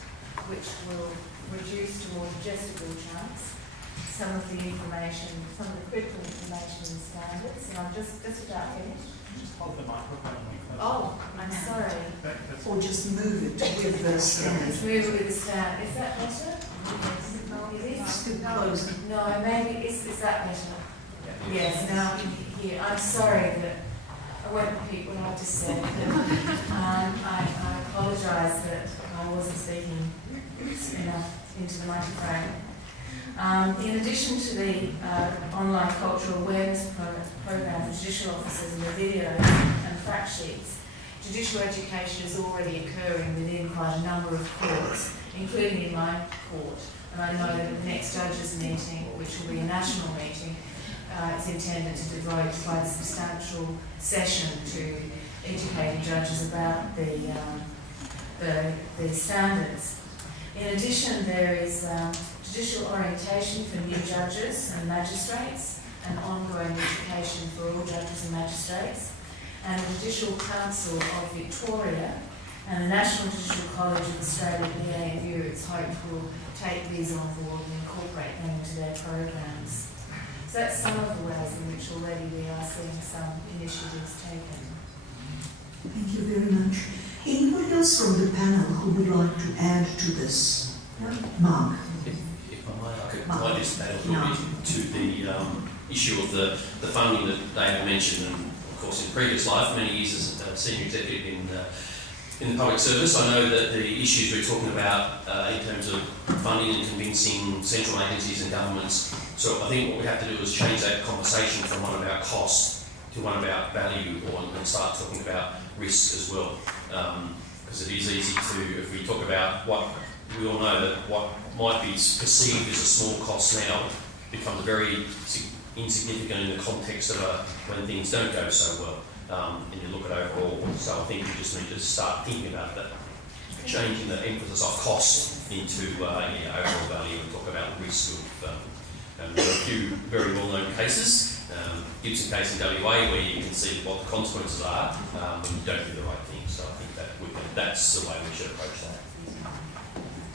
which will reduce to more digestible chunks some of the information, some of the critical information in standards. And I'm just about finished. Just hold the microphone. Oh, I'm sorry. Or just move it with the stand. Let's move it with the stand. Is that better? It is. Too close. No, maybe is that better? Yes. Now I can hear. I'm sorry that I won't repeat what I just said. I apologise that I wasn't speaking enough into the microphone. In addition to the online cultural awareness program for judicial officers and the videos and fact sheets, judicial education is already occurring within quite a number of courts, including in my court. And I know that at the next judges' meeting, which will be a national meeting, it's intended to devote quite a substantial session to educating judges about the standards. In addition, there is judicial orientation for new judges and magistrates, and ongoing education for all judges and magistrates, and the Judicial Council of Victoria and the National Judicial College of Australia, the ANU, it's hoped will take these on board and incorporate them into their programs. So that's some of the ways in which already we are seeing some initiatives taken. Thank you very much. Anyone else from the panel who would like to add to this? Mark. If I might, I could I just add a little bit to the issue of the funding that David mentioned, and of course in previous life, many years as a senior executive in in the public service. I know that the issues we're talking about in terms of funding and convincing central agencies and governments, so I think what we have to do is change that conversation from one about cost to one about value, and start talking about risk as well. Because it is easy to, if we talk about what, we all know that what might be perceived as a small cost now becomes very insignificant in the context of when things don't go so well. And you look at overall, so I think we just need to start thinking about that, changing the emphasis of cost into overall value, and talk about risk of. There are a few very well-known cases. Gibson case in WA where you can see what the consequences are when you don't do the right thing. So I think that's the way we should approach that.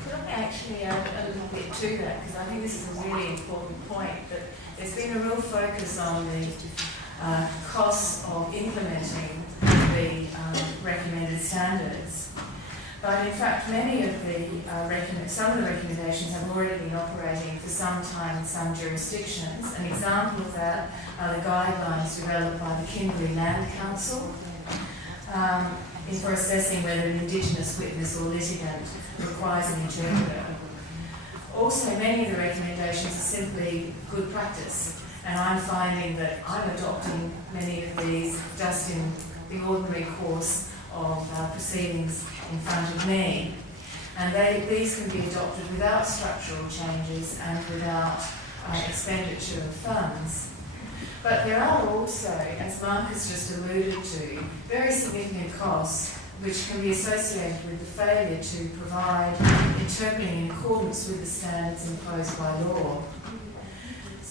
Could I actually add a little bit to that, because I think this is a really important point, that there's been a real focus on the costs of implementing the recommended standards. But in fact, many of the some of the recommendations have already been operating for some time in some jurisdictions. An example of that are the guidelines developed by the Kimberley Land Council for assessing whether an Indigenous witness or litigant requires an interpreter. Also, many of the recommendations are simply good practice, and I'm finding that I'm adopting many of these just in the ordinary course of proceedings in front of me. And these can be adopted without structural changes and without expenditure of funds. But there are also, as Mark has just alluded to, very significant costs which can be associated with the failure to provide interpreting in accordance with the standards imposed by law.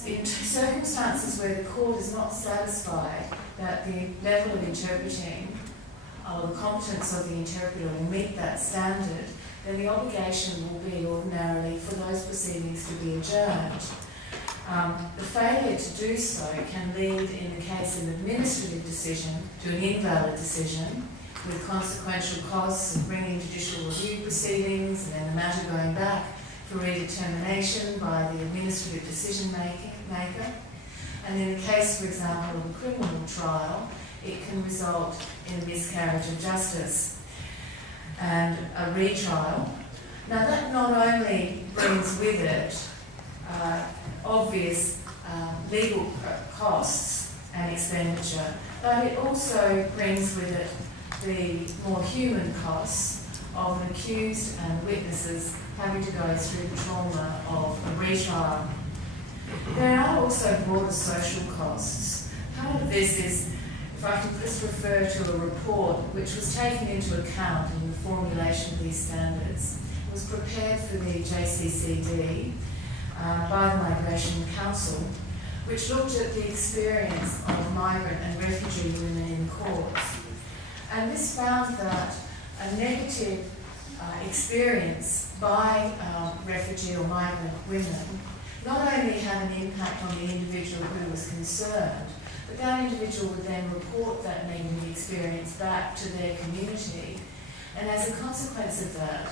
In circumstances where the court is not satisfied that the level of interpreting or the competence of the interpreter will meet that standard, then the obligation will be ordinarily for those proceedings to be adjourned. The failure to do so can lead, in the case of an administrative decision, to an invalid decision, with consequential costs of bringing judicial review proceedings and then the matter going back for redetermination by the administrative decision maker. And in the case, for example, of a criminal trial, it can result in a miscarriage of justice and a retrial. Now that not only brings with it obvious legal costs and expenditure, but it also brings with it the more human costs of an accused and witnesses having to go through the trauma of a retrial. There are also broader social costs. Part of this is, if I can just refer to a report which was taken into account in the formulation of these standards. It was prepared for the JCCD by the Migration Council, which looked at the experience of migrant and refugee women in courts. And this found that a negative experience by refugee or migrant women not only had an impact on the individual who was concerned, but that individual would then report that negative experience back to their community. And as a consequence of that,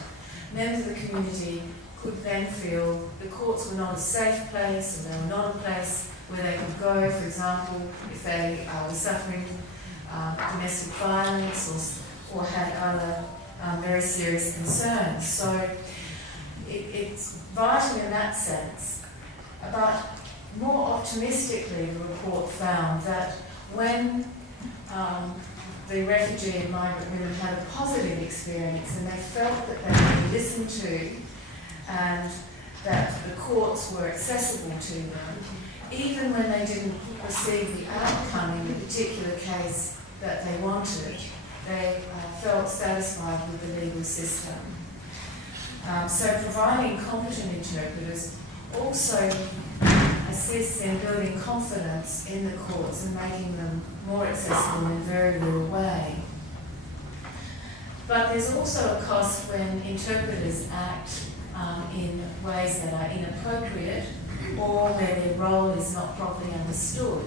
members of the community could then feel the courts were not a safe place, or they were not a place where they could go, for example, if they were suffering domestic violence or had other very serious concerns. So it's vital in that sense. But more optimistically, the report found that when the refugee and migrant women had a positive experience and they felt that they were listened to and that the courts were accessible to them, even when they didn't receive the outcome in the particular case that they wanted, they felt satisfied with the legal system. So providing competent interpreters also assists in building confidence in the courts and making them more accessible in a very real way. But there's also a cost when interpreters act in ways that are inappropriate or where their role is not properly understood.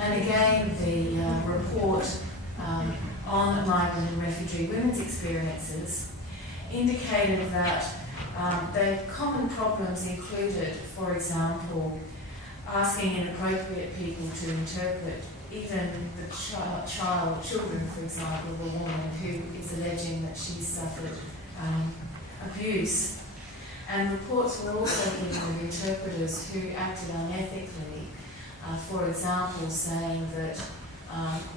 And again, the report on migrant and refugee women's experiences indicated that the common problems included, for example, asking inappropriate people to interpret even the children, for example, of a woman who is alleging that she suffered abuse. And reports were also given of interpreters who acted unethically, for example, saying that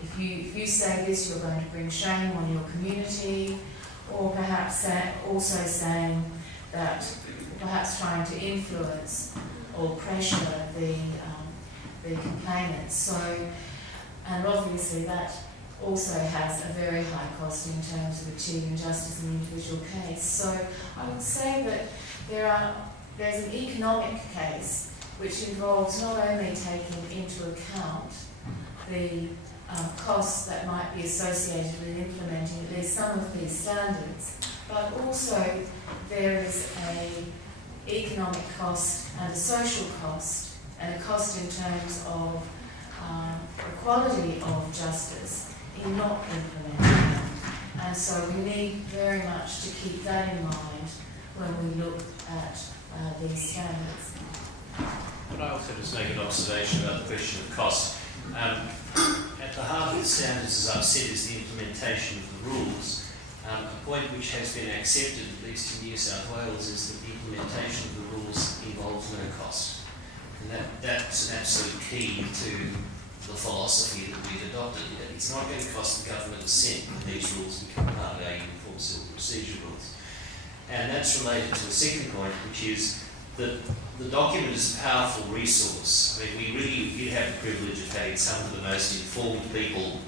if you say this, you're going to bring shame on your community, or perhaps also saying that, perhaps trying to influence or pressure the complainants. So, and obviously that also has a very high cost in terms of achieving justice in the individual case. So I would say that there's an economic case which involves not only taking into account the costs that might be associated with implementing at least some of these standards, but also there is an economic cost and a social cost, and a cost in terms of the quality of justice in not implementing them. And so we need very much to keep that in mind when we look at these standards. But I also just make an observation about the question of cost. At the heart of the standards, as I've said, is the implementation of the rules. A point which has been accepted, at least in New South Wales, is that the implementation of the rules involves no cost. And that's an absolute key to the philosophy that we've adopted. It's not going to cost the government a cent when these rules become part of our uniform civil procedure rules. And that's related to a second point, which is that the document is a powerful resource. I mean, we have the privilege of having some of the most informed people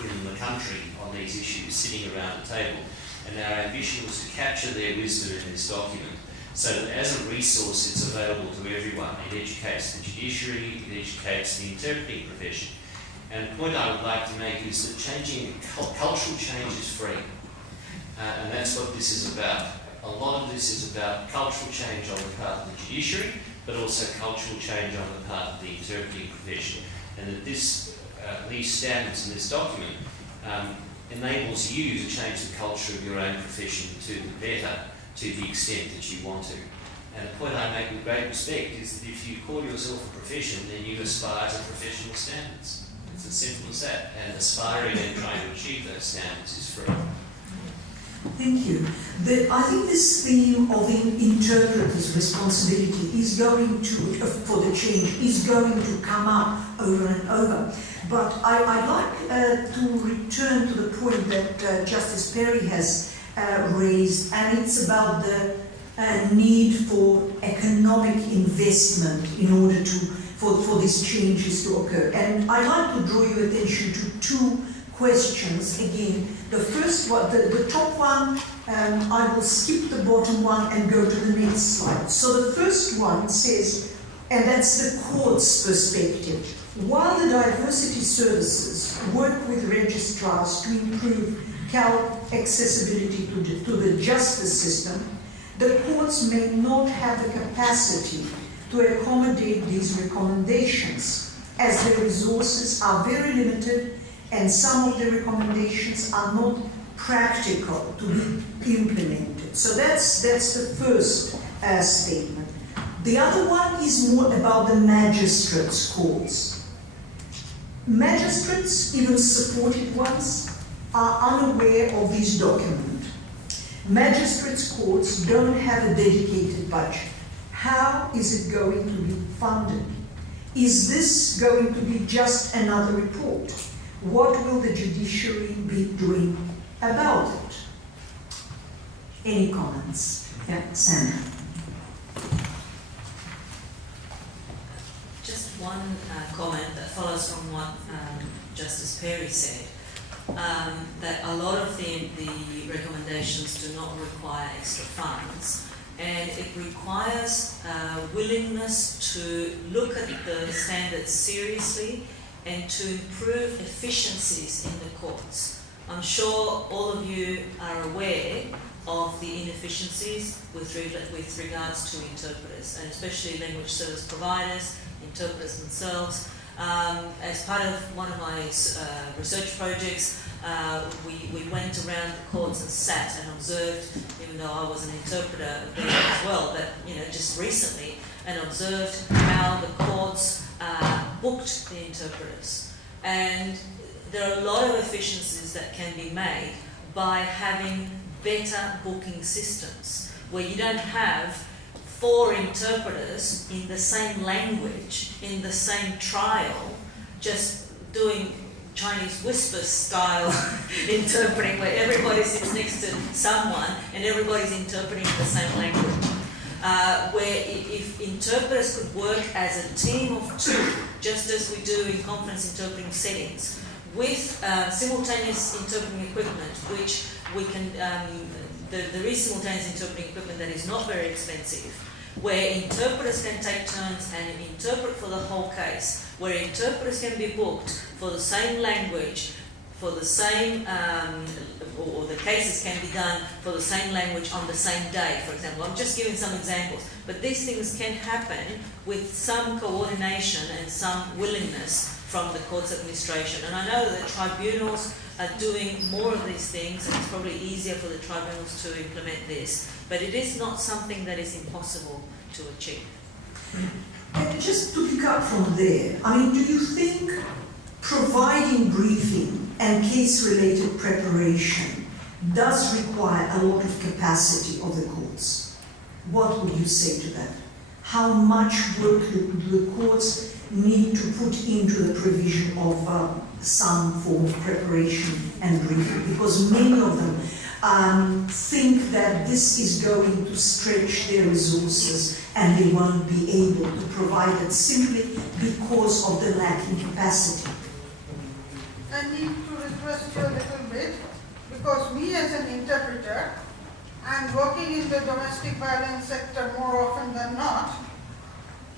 in the country on these issues sitting around the table, and our ambition was to capture their wisdom in this document so that as a resource it's available to everyone. It educates the judiciary, it educates the interpreting profession. And the point I would like to make is that cultural change is free, and that's what this is about. A lot of this is about cultural change on the part of the judiciary, but also cultural change on the part of the interpreting profession, and that these standards in this document enables you to change the culture of your own profession to the better, to the extent that you want to. And the point I make with great respect is that if you call yourself a profession, then you aspire to professional standards. It's as simple as that. And aspiring and trying to achieve those standards is free. Thank you. I think this theme of the interpreter's responsibility is going to, for the change, is going to come up over and over. But I'd like to return to the point that Justice Perry has raised, and it's about the need for economic investment in order for these changes to occur. And I'd like to draw your attention to two questions. Again, the first one, the top one, I will skip the bottom one and go to the next slide. So the first one says, and that's the court's perspective, while the diversity services work with registrars to improve accessibility to the justice system, the courts may not have the capacity to accommodate these recommendations, as their resources are very limited and some of the recommendations are not practical to be implemented. So that's the first statement. The other one is more about the magistrates' courts. Magistrates, even supported ones, are unaware of this document. Magistrates' courts don't have a dedicated budget. How is it going to be funded? Is this going to be just another report? What will the judiciary be doing about it? Any comments? Yeah, Sandra. Just one comment that follows from what Justice Perry said, that a lot of the recommendations do not require extra funds, and it requires willingness to look at the standards seriously and to improve efficiencies in the courts. I'm sure all of you are aware of the inefficiencies with regards to interpreters, and especially language service providers, interpreters themselves. As part of one of my research projects, we went around the courts and sat and observed, even though I was an interpreter there as well, but just recently, and observed how the courts booked the interpreters. And there are a lot of efficiencies that can be made by having better booking systems, where you don't have 4 interpreters in the same language, in the same trial, just doing Chinese whisper style interpreting, where everybody sits next to someone and everybody's interpreting the same language. Where if interpreters could work as a team of 2, just as we do in conference interpreting settings, with simultaneous interpreting equipment, which we can, there is simultaneous interpreting equipment that is not very expensive, where interpreters can take turns and interpret for the whole case, where interpreters can be booked for the same language, for the same, or the cases can be done for the same language on the same day, for example. I'm just giving some examples. But these things can happen with some coordination and some willingness from the courts administration. And I know that the tribunals are doing more of these things, and it's probably easier for the tribunals to implement this. But it is not something that is impossible to achieve. And just to pick up from there, I mean, do you think providing briefing and case-related preparation does require a lot of capacity of the courts? What would you say to that? How much work do the courts need to put into the provision of some form of preparation and briefing? Because many of them think that this is going to stretch their resources and they won't be able to provide it simply because of the lacking capacity. I need to request you a little bit, because me as an interpreter, I'm working in the domestic violence sector more often than not,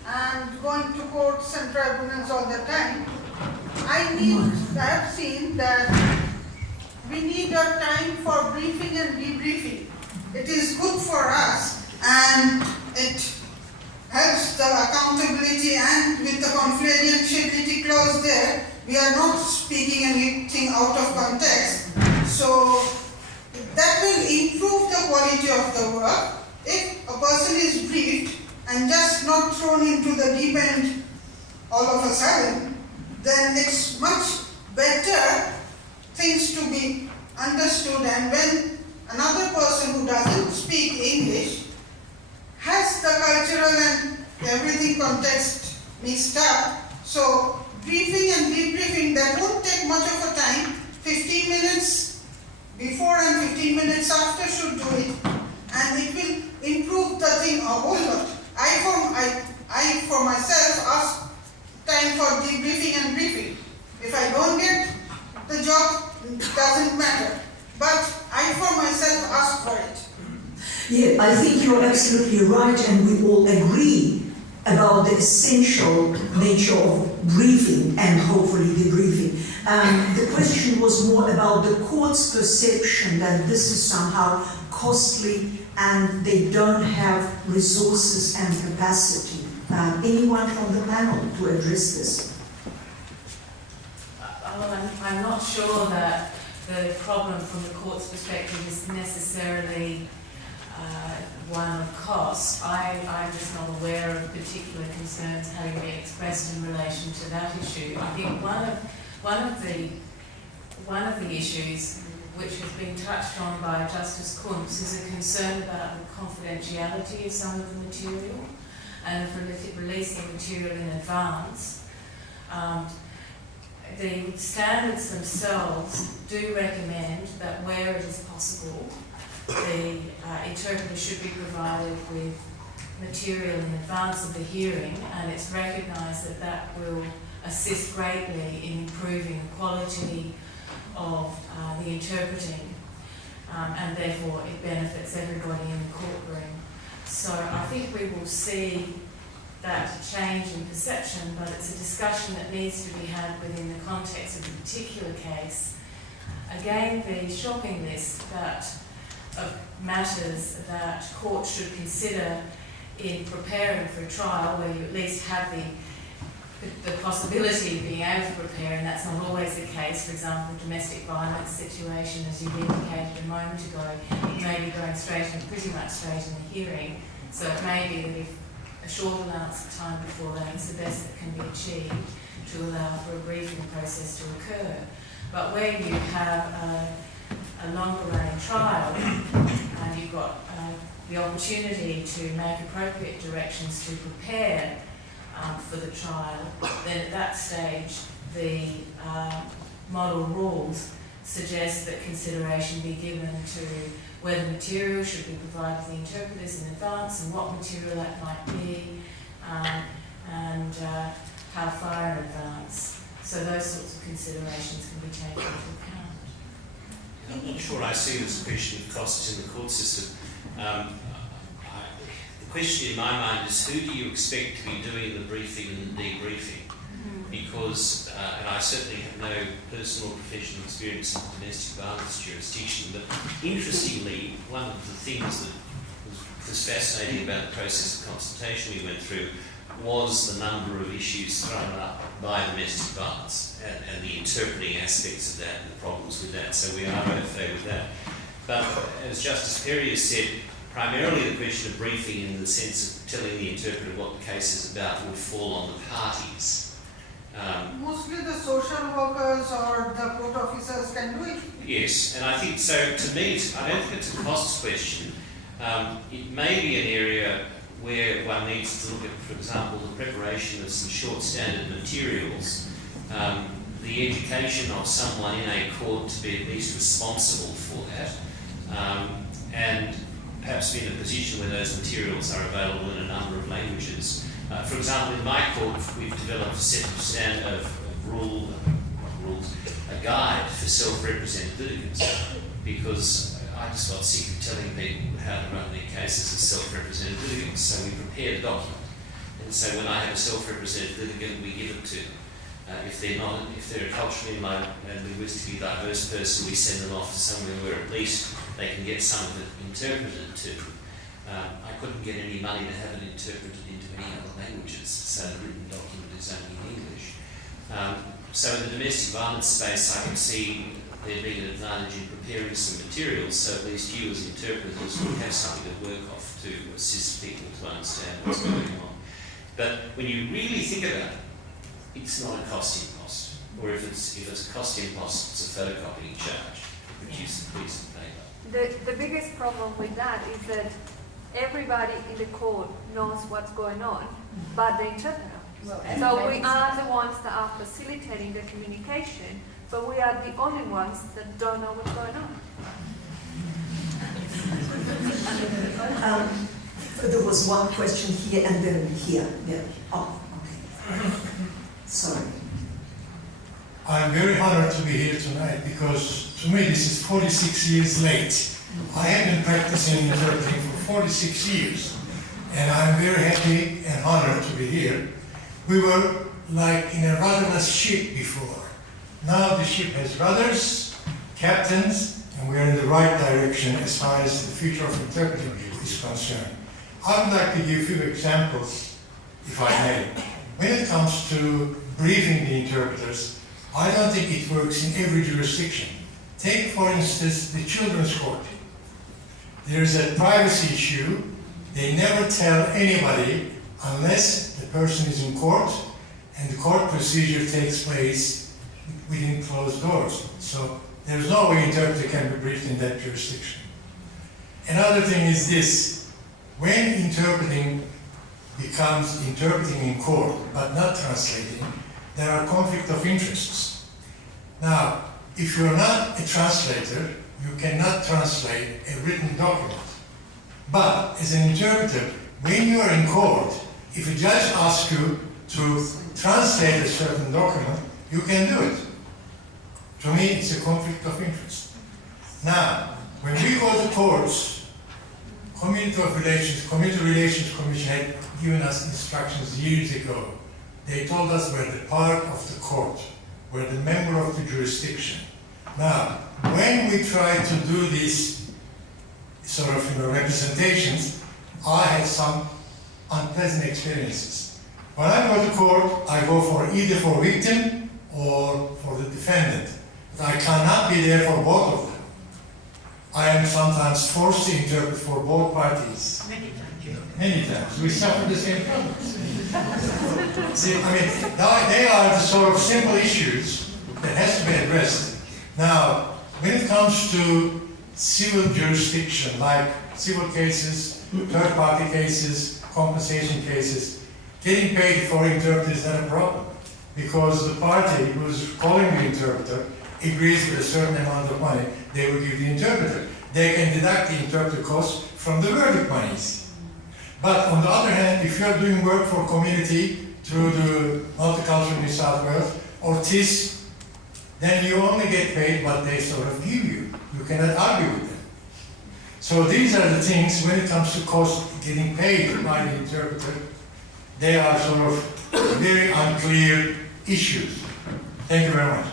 and going to courts and tribunals all the time. I've seen that we need a time for briefing and debriefing. It is good for us, and it helps the accountability, and with the confidentiality clause there, we are not speaking anything out of context. So that will improve the quality of the work. If a person is briefed and just not thrown into the deep end all of a sudden, then it's much better things to be understood. And when another person who doesn't speak English has the cultural and everything context mixed up, so briefing and debriefing, that won't take much of a time. 15 minutes before and 15 minutes after should do it, and it will improve the thing a whole lot. I for myself ask time for debriefing and briefing. If I don't get the job, it doesn't matter. But I for myself ask for it. Yeah, I think you're absolutely right, and we all agree about the essential nature of briefing and hopefully debriefing. The question was more about the court's perception that this is somehow costly and they don't have resources and capacity. Anyone from the panel to address this? Well, I'm not sure that the problem from the court's perspective is necessarily one of cost. I'm just not aware of particular concerns having been expressed in relation to that issue. I think one of the issues which has been touched on by Justice Kuntz is a concern about the confidentiality of some of the material and of releasing material in advance. The standards themselves do recommend that where it is possible, the interpreter should be provided with material in advance of the hearing, and it's recognised that that will assist greatly in improving the quality of the interpreting, and therefore it benefits everybody in the courtroom. So I think we will see that change in perception, but it's a discussion that needs to be had within the context of a particular case. Again, the shopping list of matters that courts should consider in preparing for a trial, where you at least have the possibility of being able to prepare, and that's not always the case. For example, the domestic violence situation, as you indicated a moment ago, it may be going pretty much straight in the hearing. So it may be that if a short allowance of time before that is the best that can be achieved. to allow for a briefing process to occur. But where you have a longer running trial and you've got the opportunity to make appropriate directions to prepare for the trial, then at that stage the model rules suggest that consideration be given to whether material should be provided to the interpreters in advance and what material that might be, and how far in advance. So those sorts of considerations can be taken into account. I'm not sure I see this question of costs in the court system. The question in my mind is, who do you expect to be doing the briefing and the debriefing? Because, and I certainly have no personal or professional experience in domestic violence jurisdiction, but interestingly, one of the things that was fascinating about the process of consultation we went through was the number of issues thrown up by domestic violence and the interpreting aspects of that and the problems with that. So we are au fait with that. But as Justice Perry has said, primarily the question of briefing in the sense of telling the interpreter what the case is about would fall on the parties. Mostly the social workers or the court officers can do it. Yes, and I think so. To me, I don't think it's a costs question. It may be an area where one needs to look at, for example, the preparation of some short standard materials, the education of someone in a court to be at least responsible for that, and perhaps be in a position where those materials are available in a number of languages. For example, in my court, we've developed a set of a guide for self-represented litigants, because I just got sick of telling people how to run their cases as self-represented litigants, so we prepared a document. And so when I have a self-represented litigant, we give it to them. If they're a culturally and linguistically diverse person, we send them off to somewhere where at least they can get some of it interpreted to. I couldn't get any money to have it interpreted into any other languages, so the written document is only in English. So in the domestic violence space, I can see there being an advantage in preparing some materials, so at least you as interpreters would have something to work off to assist people to understand what's going on. But when you really think about it, it's not a cost impost, or if it's a cost impost, it's a photocopying charge to produce a piece of paper. The biggest problem with that is that everybody in the court knows what's going on, but the interpreter. So we are the ones that are facilitating the communication, but we are the only ones that don't know what's going on. There was one question here and then here. Yeah. Oh, okay. Sorry. I'm very honored to be here tonight because to me this is 46 years late. I have been practicing interpreting for 46 years and I'm very happy and honored to be here. We were like in a rudderless ship before. Now the ship has rudders, captains, and we are in the right direction as far as the future of interpreting is concerned. I would like to give a few examples, if I may. When it comes to briefing the interpreters, I don't think it works in every jurisdiction. Take, for instance, the children's court. There is a privacy issue. They never tell anybody unless the person is in court and the court procedure takes place within closed doors. So there's no way interpreter can be briefed in that jurisdiction. Another thing is this. When interpreting becomes interpreting in court but not translating, there are conflicts of interests. Now, if you're not a translator, you cannot translate a written document. But as an interpreter, when you are in court, if a judge asks you to translate a certain document, you can do it. To me, it's a conflict of interest. Now, when we go to courts, Community Relations Commission had given us instructions years ago. They told us we're the part of the court, we're the member of the jurisdiction. Now, when we try to do these sort of representations, I had some unpleasant experiences. When I go to court, I go for either for victim or for the defendant. But I cannot be there for both of them. I am sometimes forced to interpret for both parties. Many times. We suffer the same problems. See, I mean, they are the sort of simple issues that has to be addressed. Now, when it comes to civil jurisdiction, like civil cases, third-party cases, compensation cases, getting paid for interpreters is not a problem, because the party who's calling the interpreter agrees with a certain amount of money they will give the interpreter. They can deduct the interpreter costs from the verdict monies. But on the other hand, if you are doing work for community through the Multicultural New South Wales or TIS, then you only get paid what they sort of give you. You cannot argue with them. So these are the things, when it comes to cost getting paid by the interpreter, they are sort of very unclear issues. Thank you very much.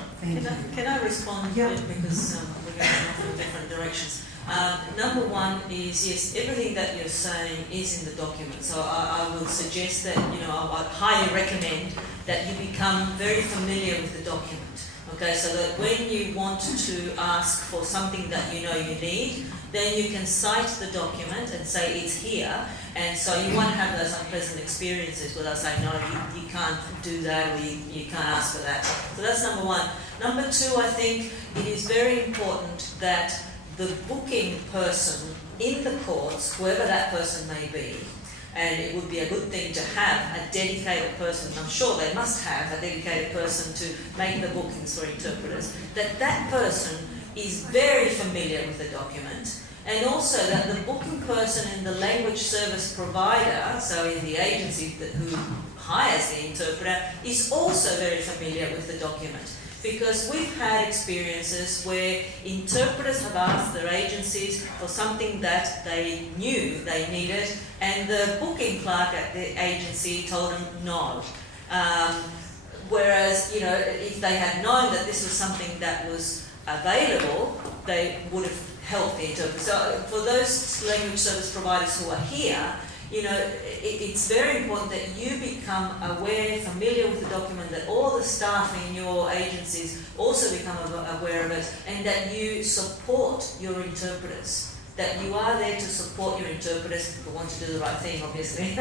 Can I respond to it, because we're going in different directions. Number one is, yes, everything that you're saying is in the document. So I will suggest that, I would highly recommend that you become very familiar with the document. Okay, so that when you want to ask for something that you know you need, then you can cite the document and say it's here, and so you won't have those unpleasant experiences where they'll say, no, you can't do that, or you can't ask for that. So that's number one. Number two, I think it is very important that the booking person in the courts, whoever that person may be, and it would be a good thing to have a dedicated person, I'm sure they must have a dedicated person to make the bookings for interpreters, that person is very familiar with the document, and also that the booking person in the language service provider, so in the agency who hires the interpreter, is also very familiar with the document. Because we've had experiences where interpreters have asked their agencies for something that they knew they needed, and the booking clerk at the agency told them no. Whereas, if they had known that this was something that was available, they would have helped the interpreter. So for those language service providers who are here, it's very important that you become aware, familiar with the document, that all the staff in your agencies also become aware of it, and that you support your interpreters. That you are there to support your interpreters who want to do the right thing, obviously.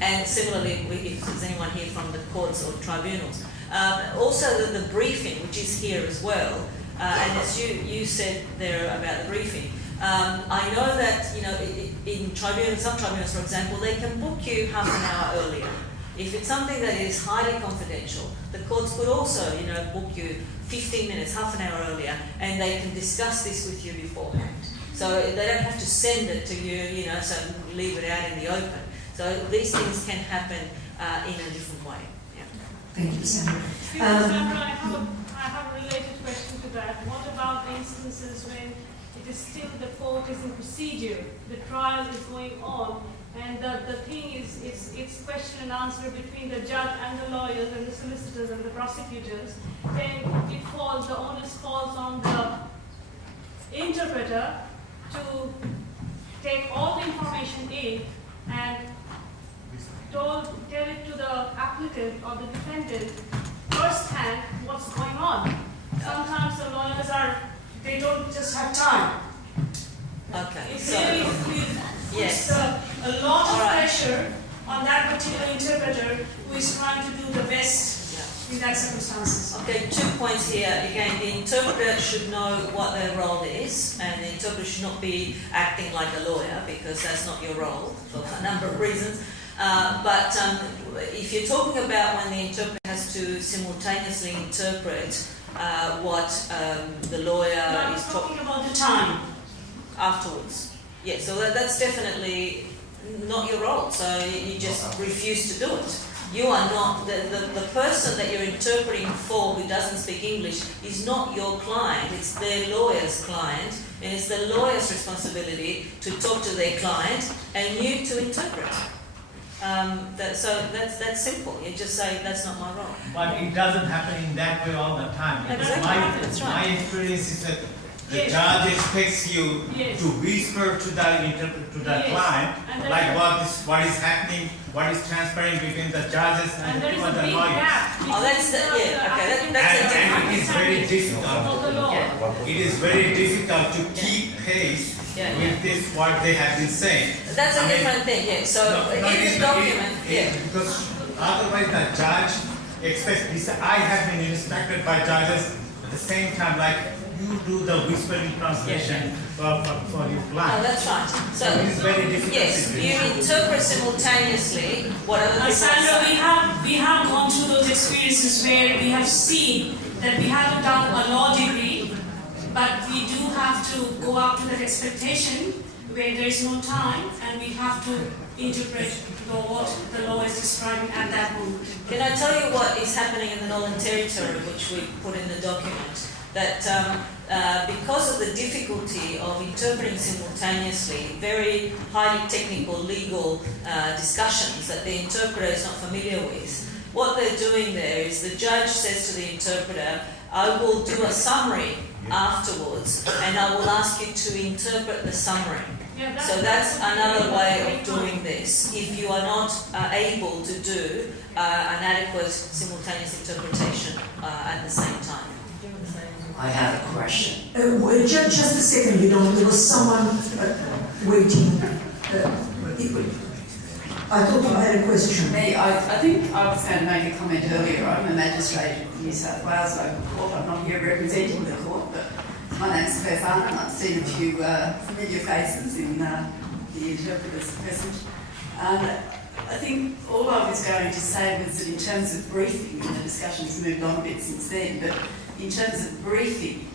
And similarly, if there's anyone here from the courts or tribunals. Also the briefing, which is here as well, and as you said there about the briefing, I know that, in tribunals, some tribunals, for example, they can book you half an hour earlier. If it's something that is highly confidential, the courts could also, book you 15 minutes, half an hour earlier, and they can discuss this with you beforehand. So they don't have to send it to you, so leave it out in the open. So these things can happen in a different way. Yeah. Thank you, Sandra. Sandra, I have a related question to that. What about the instances when it is still the court is in procedure, the trial is going on, and the thing is, it's question and answer between the judge and the lawyers and the solicitors and the prosecutors, then the onus falls on the interpreter to take all the information in and tell it to the applicant or the defendant firsthand what's going on. Sometimes the lawyers they don't just have time. Okay. It So, really puts a lot of pressure on that particular interpreter who is trying to do the best in that circumstances. Okay, 2 points here. Again, the interpreter should know what their role is, and the interpreter should not be acting like a lawyer, because that's not your role for a number of reasons. But if you're talking about when the interpreter has to simultaneously interpret what the lawyer is talking about the time afterwards. Yeah, so that's definitely not your role. So you just refuse to do it. You are not, the person that you're interpreting for who doesn't speak English is not your client, it's their lawyer's client, and it's the lawyer's responsibility to talk to their client and you to interpret. So that's simple. You just say, that's not my role. But it doesn't happen in that way all the time. Exactly. My experience is that The Yes. judge expects you Yes. to whisper to the Yes. client, And there like is what is happening, what is transpiring between the judges and and the there is people, a the big lawyers. gap. Oh, that's the, yeah, okay, that's a different. And it is very of difficult. the law. It is very difficult to keep pace Yeah. with this what they have been saying. That's a I mean, different thing, yeah. So no, in it the is- document, yeah. Because otherwise the judge expects, I have been instructed by judges at the same time, like you do the whispering translation for your Oh, client. that's right. So, It is very difficult. yes, you interpret simultaneously what other people are Sandra, saying. we have gone through those experiences where we have seen that we haven't done a law degree, but we do have to go up to that expectation where there is no time and we have to interpret what the law is describing at that moment. Can I tell you what is happening in the Northern Territory, which we put in the document? That because of the difficulty of interpreting simultaneously very highly technical legal discussions that the interpreter is not familiar with, what they're doing there is the judge says to the interpreter, I will do a summary afterwards and I will ask you to interpret the summary. Yeah, So that's another way of doing this. If you are not able to do an adequate simultaneous interpretation at the same time. I have a question. Just a second, there was someone waiting. I thought I had a question. Me, I think I was going to make a comment earlier. I'm a magistrate in New South Wales local court. I'm not here representing the court, but my name's Beth Arnott and I've seen a few familiar faces in the interpreters present. I think all I was going to say was that in terms of briefing, and the discussion's moved on a bit since then, but in terms of briefing,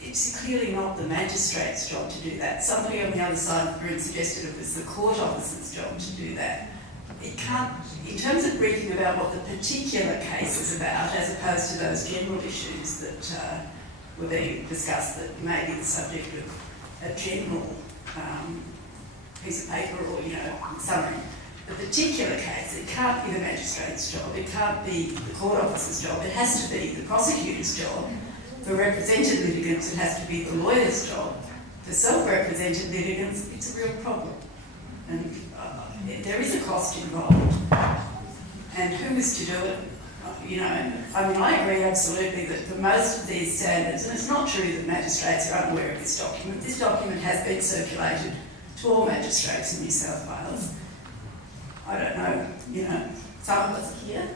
it's clearly not the magistrate's job to do that. Somebody on the other side of the room suggested it was the court officer's job to do that. It can't, in terms of briefing about what the particular case is about, as opposed to those general issues that were being discussed that may be the subject of a general piece of paper or, summary. The particular case, it can't be the magistrate's job, it can't be the court officer's job, it has to be the prosecutor's job. For represented litigants, it has to be the lawyer's job. For self-represented litigants, it's a real problem. And there is a cost involved. And who is to do it? I agree absolutely that for most of these standards, and it's not true that magistrates are unaware of this document has been circulated to all magistrates in New South Wales. I don't know, some of us are here.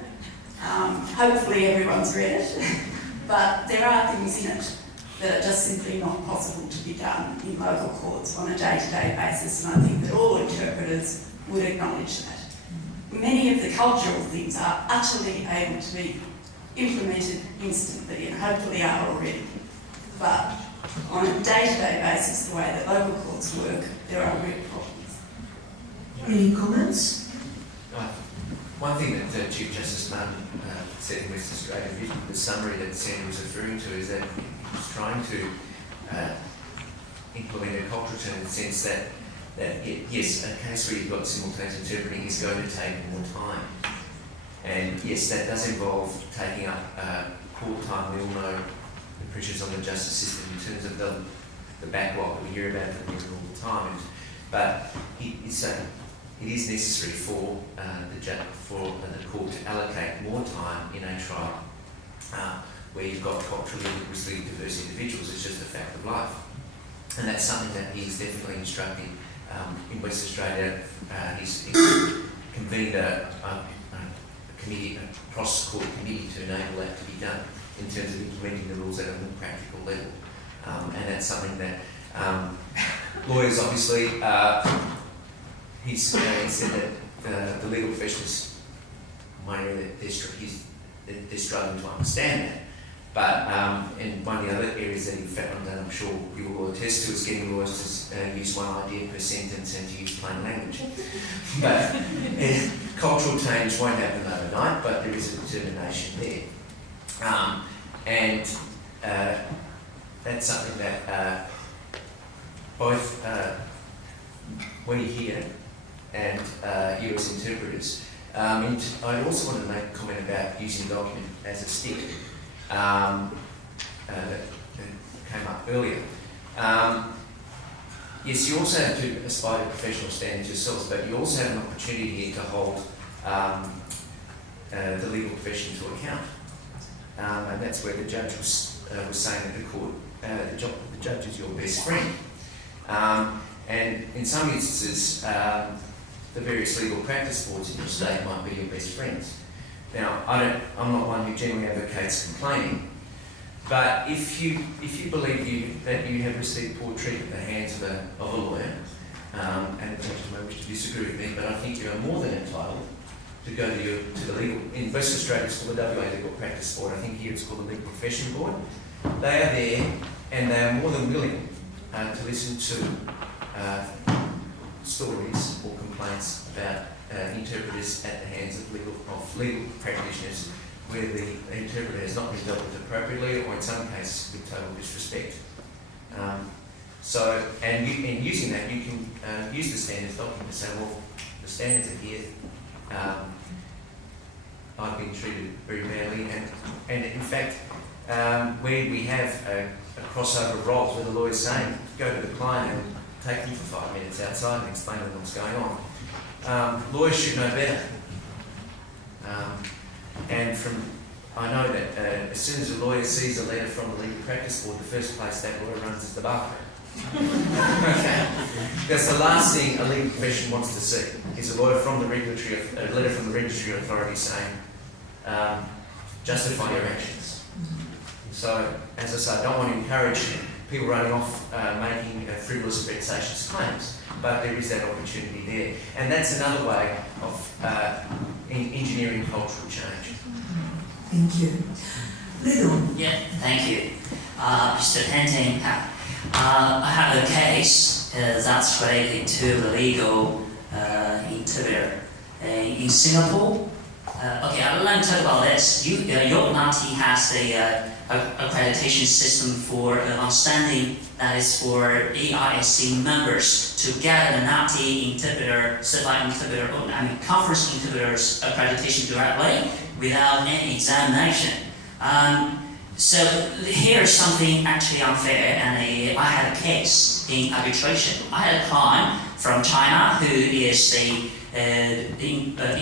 Hopefully everyone's read it. But there are things in it that are just simply not possible to be done in local courts on a day-to-day basis, and I think that all interpreters would acknowledge that. Many of the cultural things are utterly able to be implemented instantly, and hopefully are already. But on a day-to-day basis, the way that local courts work, there are real problems. Any comments? One thing that Chief Justice Martin said in West Australia, the summary that Sandra was referring to, is that he was trying to implement a cultural change in the sense that yes, a case where you've got simultaneous interpreting is going to take more time. And yes, that does involve taking up court time. We all know the pressures on the justice system in terms of the backlog that we hear about from here all the time. But it is necessary for the court to allocate more time in a trial where you've got culturally and linguistically diverse individuals. It's just a fact of life. And that's something that he's definitely instructing in West Australia. He's convened a committee, a cross-court committee to enable that to be done in terms of implementing the rules at a more practical level. And that's something that lawyers obviously, he said that the legal professionals, my area, they're struggling to understand that. But and one of the other areas that he found, and I'm sure you will attest to, is getting lawyers to use one idea per sentence and to use plain language. But cultural change won't happen overnight, but there is a determination there. And that's something that both we here and you as interpreters. I also want to make a comment about using the document as a stick. came up earlier. Yes, you also have to aspire to professional standards yourselves, but you also have an opportunity here to hold the legal profession to account. And that's where the judge was saying that the court, the judge is your best friend. And in some instances, the various legal practice boards in your state might be your best friends. Now, I'm not one who generally advocates complaining, but if you believe that you have received poor treatment at the hands of a lawyer, and the judge may wish to disagree with me, but I think you are more than entitled to go to the legal, in Western Australia it's called the WA Legal Practice Board, I think here it's called the Legal Profession Board. They are there and they are more than willing to listen to stories or complaints about interpreters at the hands of legal practitioners where the interpreter has not been dealt with appropriately or in some cases with total disrespect. In using that, you can use the standards document to say, well, the standards are here. I've been treated very badly, and in fact, where we have a crossover of roles where the lawyer's saying, go to the client and take them for 5 minutes outside and explain to them what's going on. Lawyers should know better. I know that as soon as a lawyer sees a letter from the Legal Practice Board, the first place that lawyer runs is the bathroom. Okay. Because the last thing a legal profession wants to see is a letter from the regulatory authority saying, justify your actions. So, as I say, I don't want to encourage people running off making frivolous or vexatious claims, but there is that opportunity there. And that's another way of engineering cultural change. Thank you. Little. Yeah, thank you. Mr. Tenting, I have a case that's related to the legal interpreter in Singapore. Okay, I'd like to talk about this. UNSW has the accreditation system for outstanding, that is for AISC members to get an NAATI interpreter, certified interpreter, conference interpreters accreditation directly without any examination. So here's something actually unfair, and I had a case in arbitration. I had a client from China who is the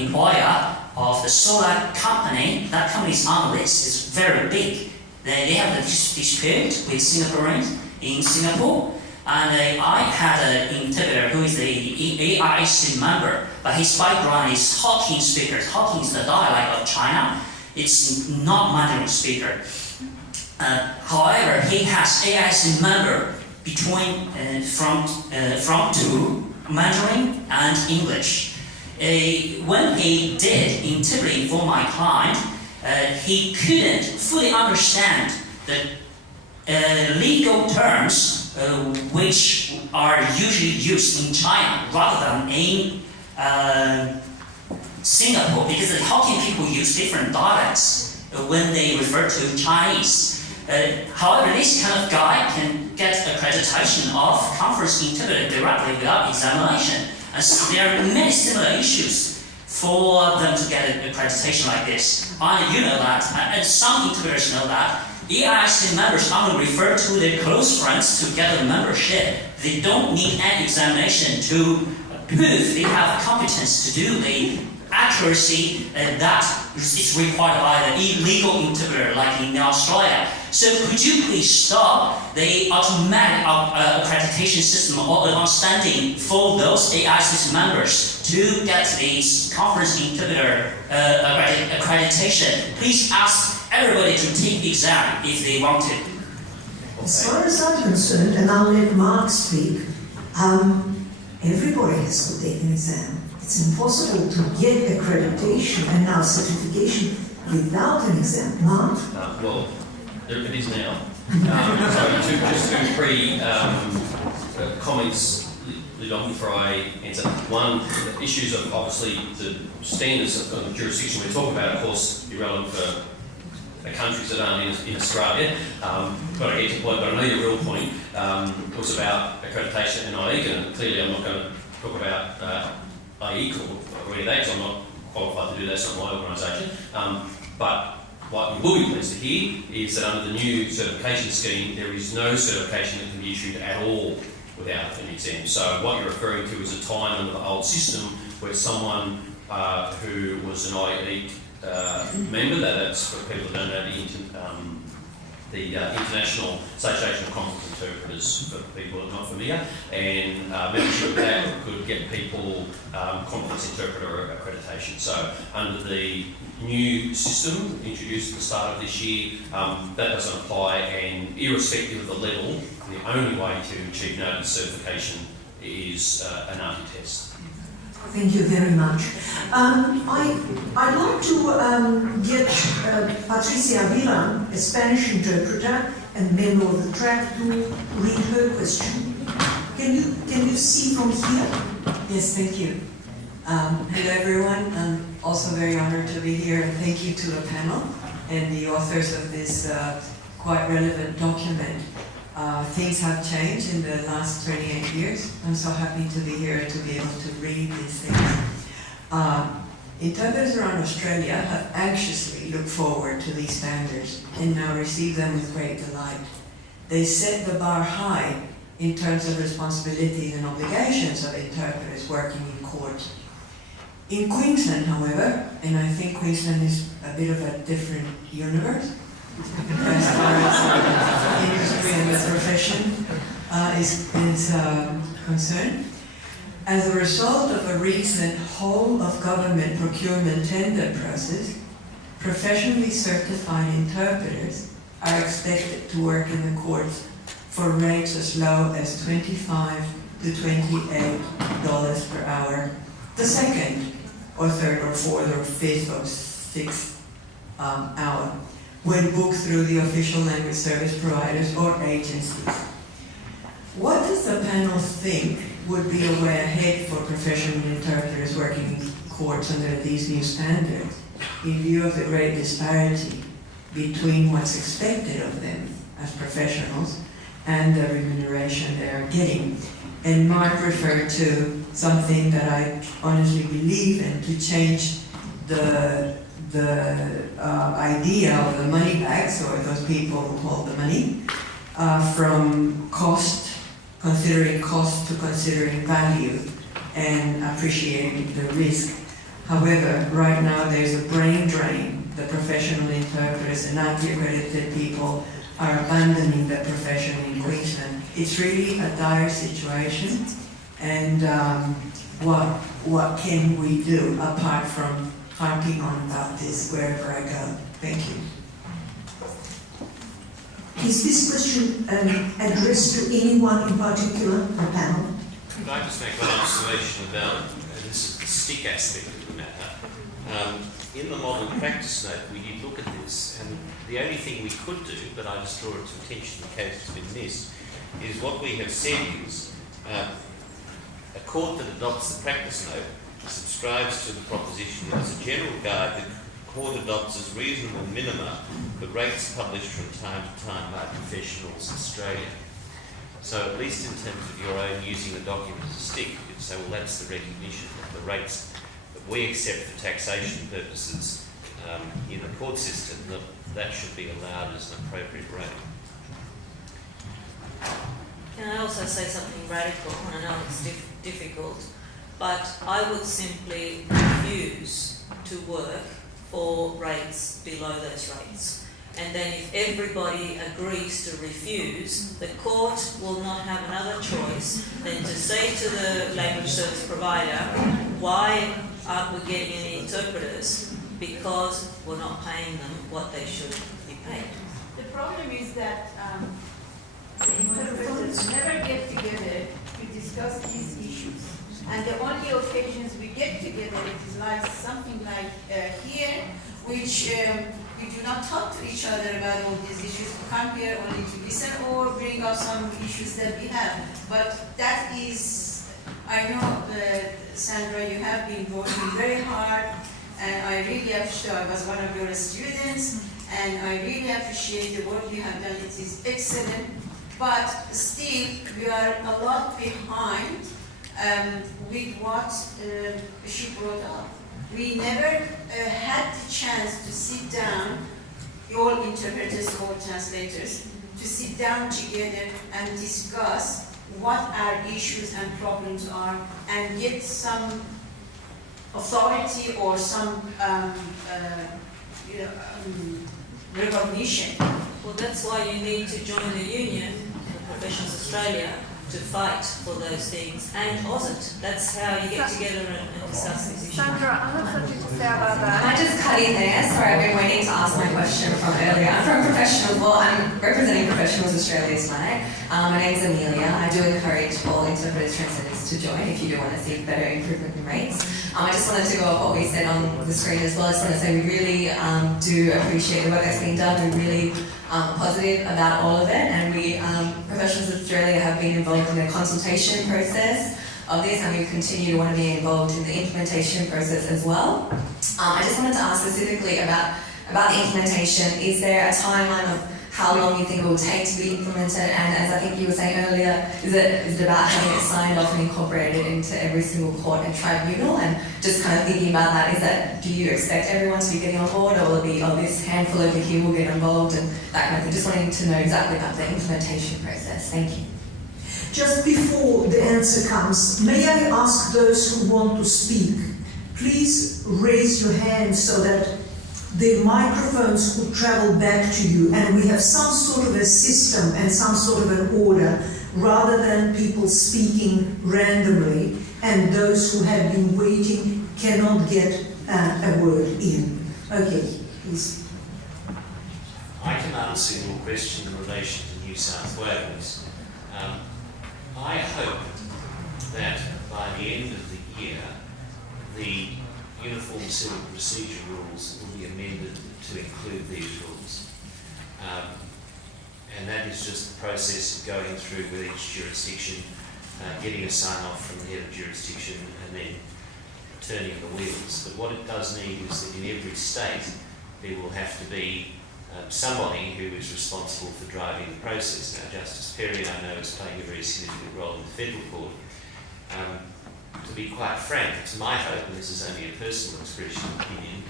employer of the solar company. That company's on the list, is very big. They have a dispute with Singaporeans in Singapore, and I had an interpreter who is the AIC member, but his background is Hokkien speaker. Hokkien is the dialect of China. It's not Mandarin speaker. However, he has AIC member between from two Mandarin and English. When he did interpreting for my client, he couldn't fully understand the legal terms which are usually used in China rather than in Singapore, because the Hokkien people use different dialects when they refer to Chinese. However, this kind of guy can get accreditation of conference interpreter directly without examination. And so there are many similar issues for them to get an accreditation like this. You know that, and some interpreters know that. EIC members only refer to their close friends to get a membership. They don't need any examination to prove they have competence to do the accuracy that is required by the legal interpreter, like in Australia. So could you please stop the automatic accreditation system or outstanding for those AICC members to get this conference interpreter accreditation? Please ask everybody to take the exam if they want to. As far as I'm concerned, and I'll let Mark speak, everybody has to take an exam. It's impossible to get accreditation and now certification without an exam. Mark? Well, it is now. So just two comments, Lidon, before I answer. One, the issues of obviously the standards of the jurisdiction we're talking about, of course, irrelevant for the countries that aren't in Australia. But I get your point, but I know your real point was about accreditation and IEC, and clearly I'm not going to talk about IEC or any of that, because I'm not qualified to do that, it's not my organisation. But what you will be pleased to hear is that under the new certification scheme, there is no certification that can be issued at all without an exam. So what you're referring to is a time under the old system where someone who was an IEAT member, that's for people that don't know the International Association of Complex Interpreters, for people who are not familiar, and membership of that could get people complex interpreter accreditation. So under the new system introduced at the start of this year, that doesn't apply, and irrespective of the level, the only way to achieve NAATI certification is an NAATI test. Thank you very much. I'd like to get Patricia Villa, a Spanish interpreter and member of the track, to read her question. Can you see from here? Yes, thank you. Hello everyone. I'm also very honored to be here, and thank you to the panel and the authors of this quite relevant document. Things have changed in the last 28 years. I'm so happy to be here to be able to read these things. Interpreters around Australia have anxiously looked forward to these standards and now receive them with great delight. They set the bar high in terms of responsibilities and obligations of interpreters working in court. In Queensland, however, and I think Queensland is a bit of a different universe, as far as industry and the profession is concerned. As a result of a recent whole-of-government procurement tender process, professionally certified interpreters are expected to work in the courts for rates as low as $25 to $28 per hour, the second or third or fourth or fifth or sixth hour, when booked through the official language service providers or agencies. What does the panel think would be a way ahead for professional interpreters working in courts under these new standards, in view of the great disparity between what's expected of them as professionals and the remuneration they are getting? And Mark referred to something that I honestly believe in, to change the idea of the money bags, or those people who hold the money, from considering cost to considering value and appreciating the risk. However, right now there's a brain drain. The professional interpreters and NAATI-accredited people are abandoning the profession in Queensland. It's really a dire situation, and what can we do apart from harping on about this wherever I go? Thank you. Is this question addressed to anyone in particular, the panel? Could I just make one observation about this is the stick aspect of the matter? In the model practice note, we did look at this, and the only thing we could do, but I just draw it to attention in case it's been missed, is what we have said is a court that adopts the practice note subscribes to the proposition that as a general guide, the court adopts as reasonable minima the rates published from time to time by Professionals Australia. So at least in terms of your own using the document as a stick, you could say, well, that's the recognition of the rates that we accept for taxation purposes in the court system, that should be allowed as an appropriate rate. Can I also say something radical? I know it's difficult, but I would simply refuse to work for rates below those rates. And then if everybody agrees to refuse, the court will not have another choice than to say to the language service provider, why aren't we getting any interpreters? Because we're not paying them what they should be paid. The problem is that the interpreters never get together to discuss these issues. And the only occasions we get together, it is like something like here, which we do not talk to each other about all these issues. We come here only to listen or bring up some issues that we have. But that is, I know, Sandra, you have been working very hard, and I really appreciate, I was one of your students, and I really appreciate the work you have done. It is excellent. But still, we are a lot behind with what she brought up. We never had the chance to sit down all interpreters or translators, to sit down together and discuss what our issues and problems are and get some authority or some recognition. Well, that's why you need to join the union, Professions Australia, to fight for those things, and AUSIT. That's how you get together and discuss these issues. Sandra, I have something to say about that. Can I just cut in there? Sorry, I've been waiting to ask my question from earlier. I'm from Professionals, well, I'm representing Professionals Australia tonight. My name's Amelia. I do encourage all interpreters, translators to join if you do want to see better improvement in rates. I just wanted to go off what we said on the screen as well. I just want to say we really do appreciate the work that's been done. We're really positive about all of it, and we, Professionals Australia, have been involved in the consultation process of this, and we continue to want to be involved in the implementation process as well. I just wanted to ask specifically about the implementation. Is there a timeline of how long you think it will take to be implemented? And as I think you were saying earlier, is it about having it signed off and incorporated into every single court and tribunal? And just kind of thinking about that, do you expect everyone to be getting on board, or will it be, this handful over here will get involved and that kind of thing? Just wanting to know exactly about the implementation process. Thank you. Just before the answer comes, may I ask those who want to speak, please raise your hand so that the microphones could travel back to you, and we have some sort of a system and some sort of an order, rather than people speaking randomly and those who have been waiting cannot get a word in. Okay, please. I can answer your question in relation to New South Wales. I hope that by the end of the year, the Uniform Civil Procedure Rules will be amended to include these rules. And that is just the process of going through with each jurisdiction, getting a sign-off from the head of jurisdiction, and then turning the wheels. But what it does need is that in every state there will have to be somebody who is responsible for driving the process. Now, Justice Perry, I know, is playing a very significant role in the federal court. To be quite frank, it's my hope, and this is only a personal expression of opinion,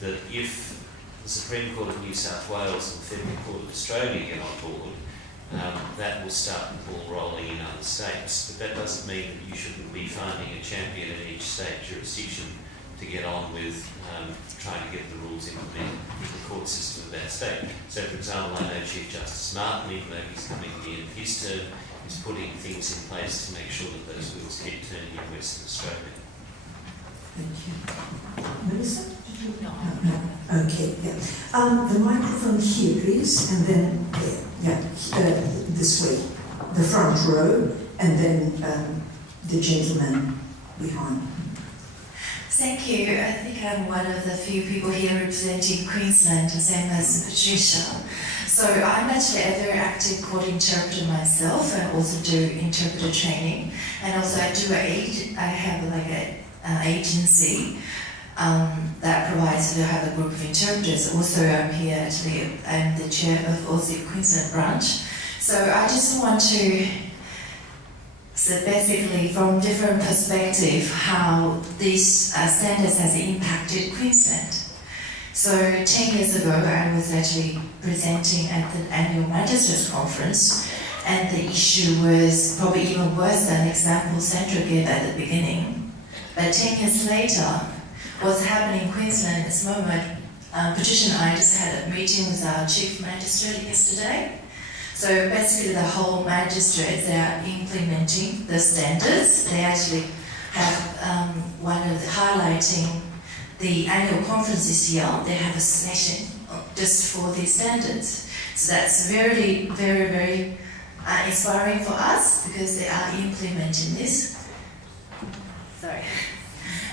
that if the Supreme Court of New South Wales and the Federal Court of Australia get on board, that will start the ball rolling in other states. But that doesn't mean that you shouldn't be finding a champion in each state jurisdiction to get on with trying to get the rules implemented in the court system of that state. So, for example, I know Chief Justice Martin, even though he's coming to the end of his term, is putting things in place to make sure that those wheels keep turning in Western Australia. Thank you. Melissa? No. Okay, yeah. The microphone here, please, and then, this way. The front row, and then the gentleman behind. Thank you. I think I'm one of the few people here representing Queensland, the same as Patricia. So I'm actually a very active court interpreter myself, and also do interpreter training. And also I do I have like an agency that provides, to have a group of interpreters. Also I'm here actually, I'm the chair of AUSIT Queensland branch. So I just want to, so basically from different perspective, how these standards has impacted Queensland. So 10 years ago, I was actually presenting at the annual Magistrates Conference, and the issue was probably even worse than the example Sandra gave at the beginning. But 10 years later, what's happening in Queensland at this moment, Patricia and I just had a meeting with our Chief Magistrate yesterday. So basically the whole magistrates, they are implementing the standards. They actually have one of the highlighting the annual conference this year. They have a session just for these standards. So that's very, very, very inspiring for us, because they are implementing this. Sorry.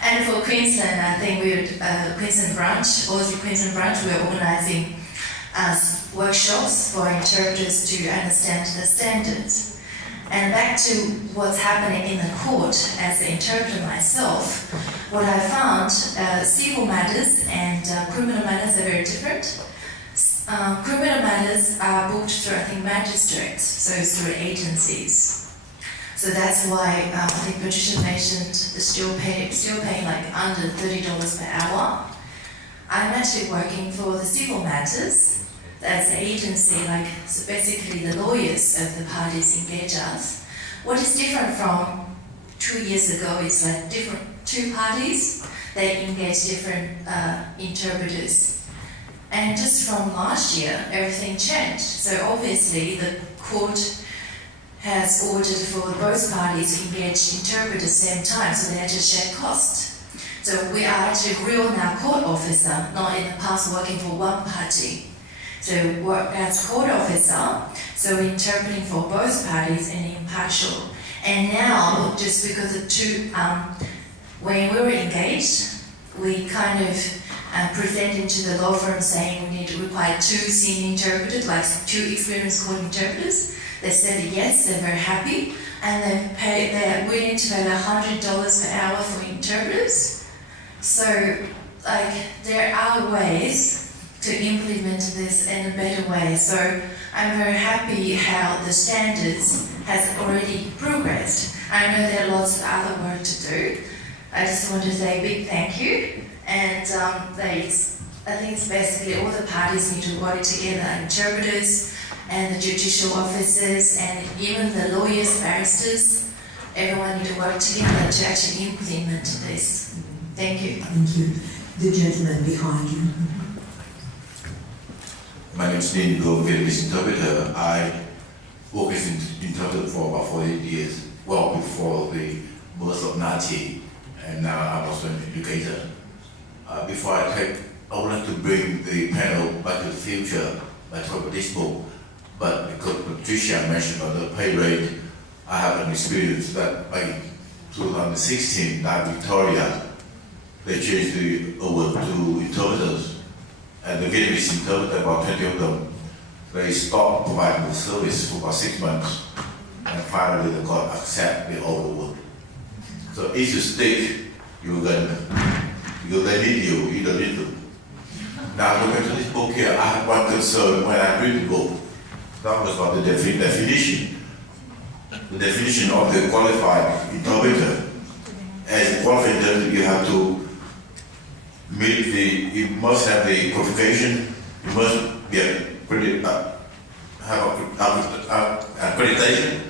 And for Queensland, I think we're Queensland branch, AUSIT Queensland branch, we're organising workshops for interpreters to understand the standards. And back to what's happening in the court, as an interpreter myself, what I found, civil matters and criminal matters are very different. Criminal matters are booked through, I think, magistrates, so it's through agencies. So that's why I think Patricia mentioned the still paying like under $30 per hour. I'm actually working for the civil matters, as an agency, like, so basically the lawyers of the parties engage us. What is different from 2 years ago is like two parties, they engage different interpreters. And just from last year, everything changed. So obviously the court has ordered for both parties to engage interpreters at the same time, so they had to share cost. So we are actually real now court officer, not in the past working for one party. So work as court officer, so we're interpreting for both parties and impartial. And now, just because of when we were engaged, we kind of presented to the law firm saying we need to require 2 senior interpreters, like 2 experienced court interpreters. They said yes, they're very happy, and they're willing to pay $100 per hour for interpreters. So, like, there are ways to implement this in a better way. So I'm very happy how the standards has already progressed. I know there are lots of other work to do. I just want to say a big thank you. And I think it's basically all the parties need to work together, interpreters and the judicial officers and even the lawyers, barristers. Everyone need to work together to actually implement this. Thank you. Thank you. The gentleman behind you. My name is Dean Go, Vietnamese interpreter. I worked as an interpreter for about 48 years, well before the birth of NAATI, and now I'm also an educator. Before I would like to bring the panel back to the future by talking about this book, but because Patricia mentioned about the pay rate, I have an experience that by 2016, now Victoria, they changed over to interpreters. And the Vietnamese interpreter, about 20 of them, they stopped providing the service for about 6 months, and finally the court accepted the overwork. So if you stick, they need you, you don't need them. Now looking to this book here, I had one concern when I read the book. That was about the definition. The definition of the qualified interpreter. As a qualified interpreter, you have to you must have the qualification, you must be have accreditation,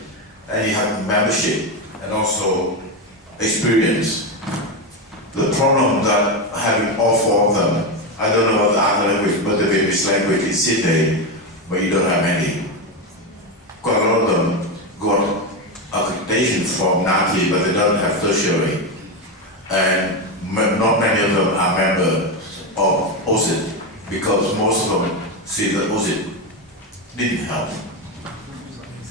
and you have membership, and also experience. The problem that having all 4 of them, I don't know about the other language, but the Vietnamese language in Sydney, but you don't have any. Quite a lot of them got accreditation from NAATI, but they don't have tertiary. And not many of them are members of AUSIT, because most of them see that AUSIT didn't help.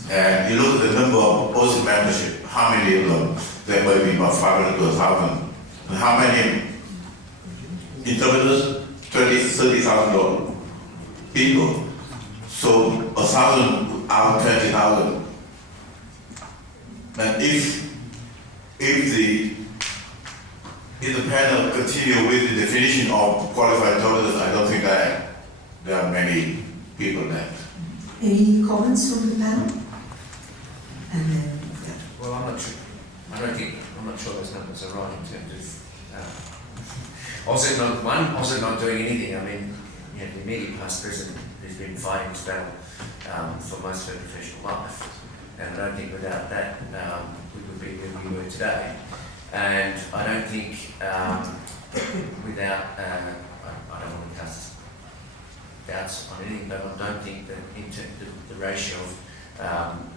And you look at the number of AUSIT membership, how many of them? There may be about 500 to 1,000. And how many interpreters? 30,000 people. So 1,000 out of 20,000. And if the panel continue with the definition of qualified interpreters, I don't think that there are many people left. Any comments from the panel? And then, Well, I'm not sure. I'm not sure those numbers are right in terms of. Also not doing anything. I mean, the immediate past president has been fighting this battle for most of her professional life, and I don't think without that we would be where we were today. And I don't think without, I don't want to cast doubts on anything, but I don't think that the ratio of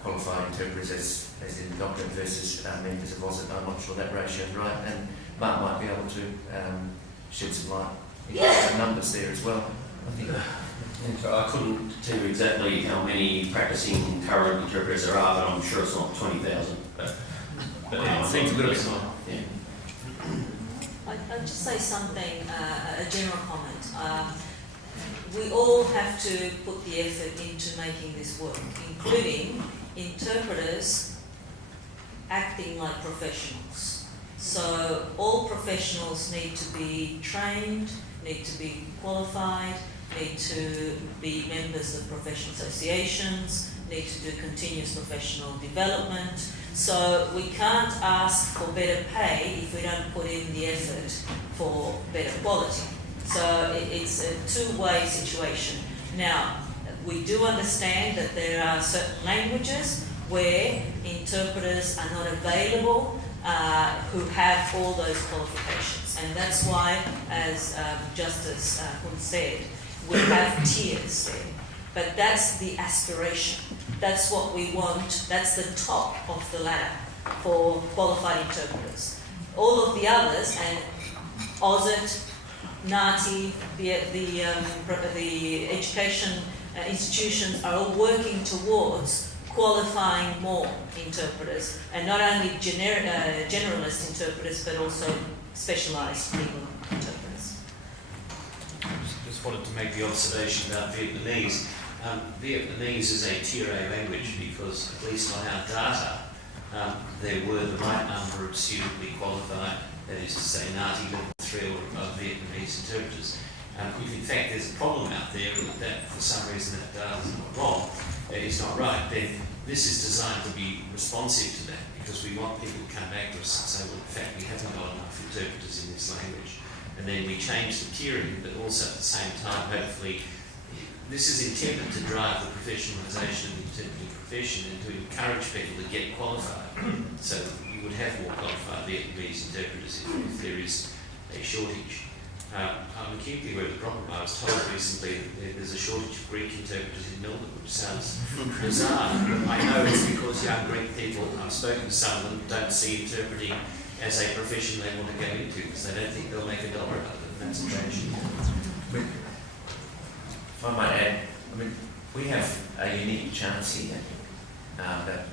qualified interpreters as in the document versus members of AUSIT, I'm not sure that ratio is right, and Mark might be able to shed some light into numbers there as well, I think. So I couldn't tell you exactly how many practicing current interpreters there are, but I'm sure it's not 20,000. But I think a little bit more. Yeah. I'll just say something, a general comment. We all have to put the effort into making this work, including interpreters acting like professionals. So all professionals need to be trained, need to be qualified, need to be members of professional associations, need to do continuous professional development. So we can't ask for better pay if we don't put in the effort for better quality. So it's a two-way situation. Now, we do understand that there are certain languages where interpreters are not available who have all those qualifications. And that's why, as Justice Hun said, we have tiers there. But that's the aspiration. That's what we want. That's the top of the ladder for qualified interpreters. All of the others, and AUSIT, NAATI, the education institutions are all working towards qualifying more interpreters, and not only generalist interpreters, but also specialised legal interpreters. Just wanted to make the observation about Vietnamese. Vietnamese is a Tier A language because, at least on our data, there were the right number of suitably qualified, that is to say, NAATI level 3 or above Vietnamese interpreters. If in fact there's a problem out there that for some reason that data is not wrong, it's not right, then this is designed to be responsive to that, because we want people to come back to us and say, well, in fact, we haven't got enough interpreters in this language. And then we change the tiering, but also at the same time, hopefully, this is intended to drive the professionalisation of the interpreting profession and to encourage people to get qualified. So you would have more qualified Vietnamese interpreters if there is a shortage. I'm acutely aware of the problem. I was told recently that there's a shortage of Greek interpreters in Melbourne, which sounds bizarre. But I know it's because young Greek people, I've spoken to some of them, don't see interpreting as a profession they want to go into because they don't think they'll make $1 out of it. And that's a tragedy. If I might add, we have a unique chance here that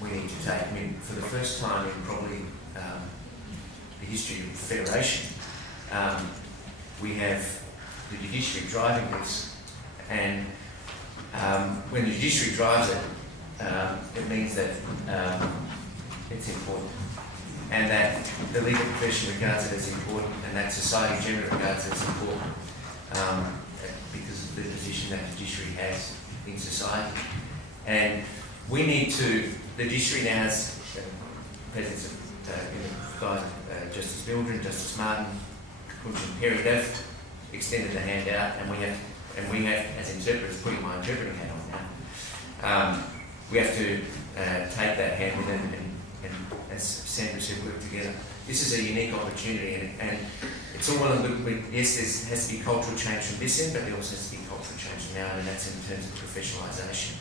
we need to take. For the first time in probably the history of federation, we have the judiciary driving this, and when the judiciary drives it, it means that it's important, and that the legal profession regards it as important, and that society generally regards it as important because of the position that the judiciary has in society. And we need to, the judiciary now has presence of guys, Justice Mildred, Justice Martin, Kunch and Perry, they've extended the hand out, and we have, as interpreters, putting my interpreting hat on now, we have to take that hand with and as Sandra said, work together. This is a unique opportunity, and it's all well and good. Yes, there has to be cultural change from this end, but there also has to be cultural change from now, and that's in terms of professionalisation.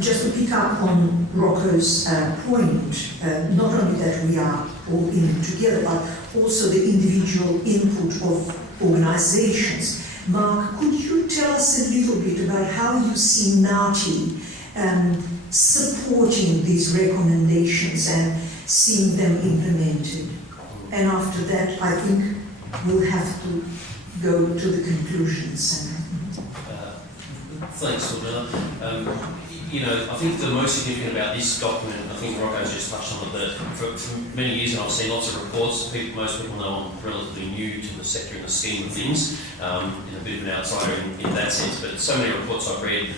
Just to pick up on Rocco's point, not only that we are all in it together, but also the individual input of organisations. Mark, could you tell us a little bit about how you see NAATI supporting these recommendations and seeing them implemented? And after that, I think we'll have to go to the conclusions. Thanks, Lorna. I think the most significant about this document, I think Rocco's just touched on it, that for many years, and I've seen lots of reports, most people know I'm relatively new to the sector in the scheme of things, a bit of an outsider in that sense, but so many reports I've read,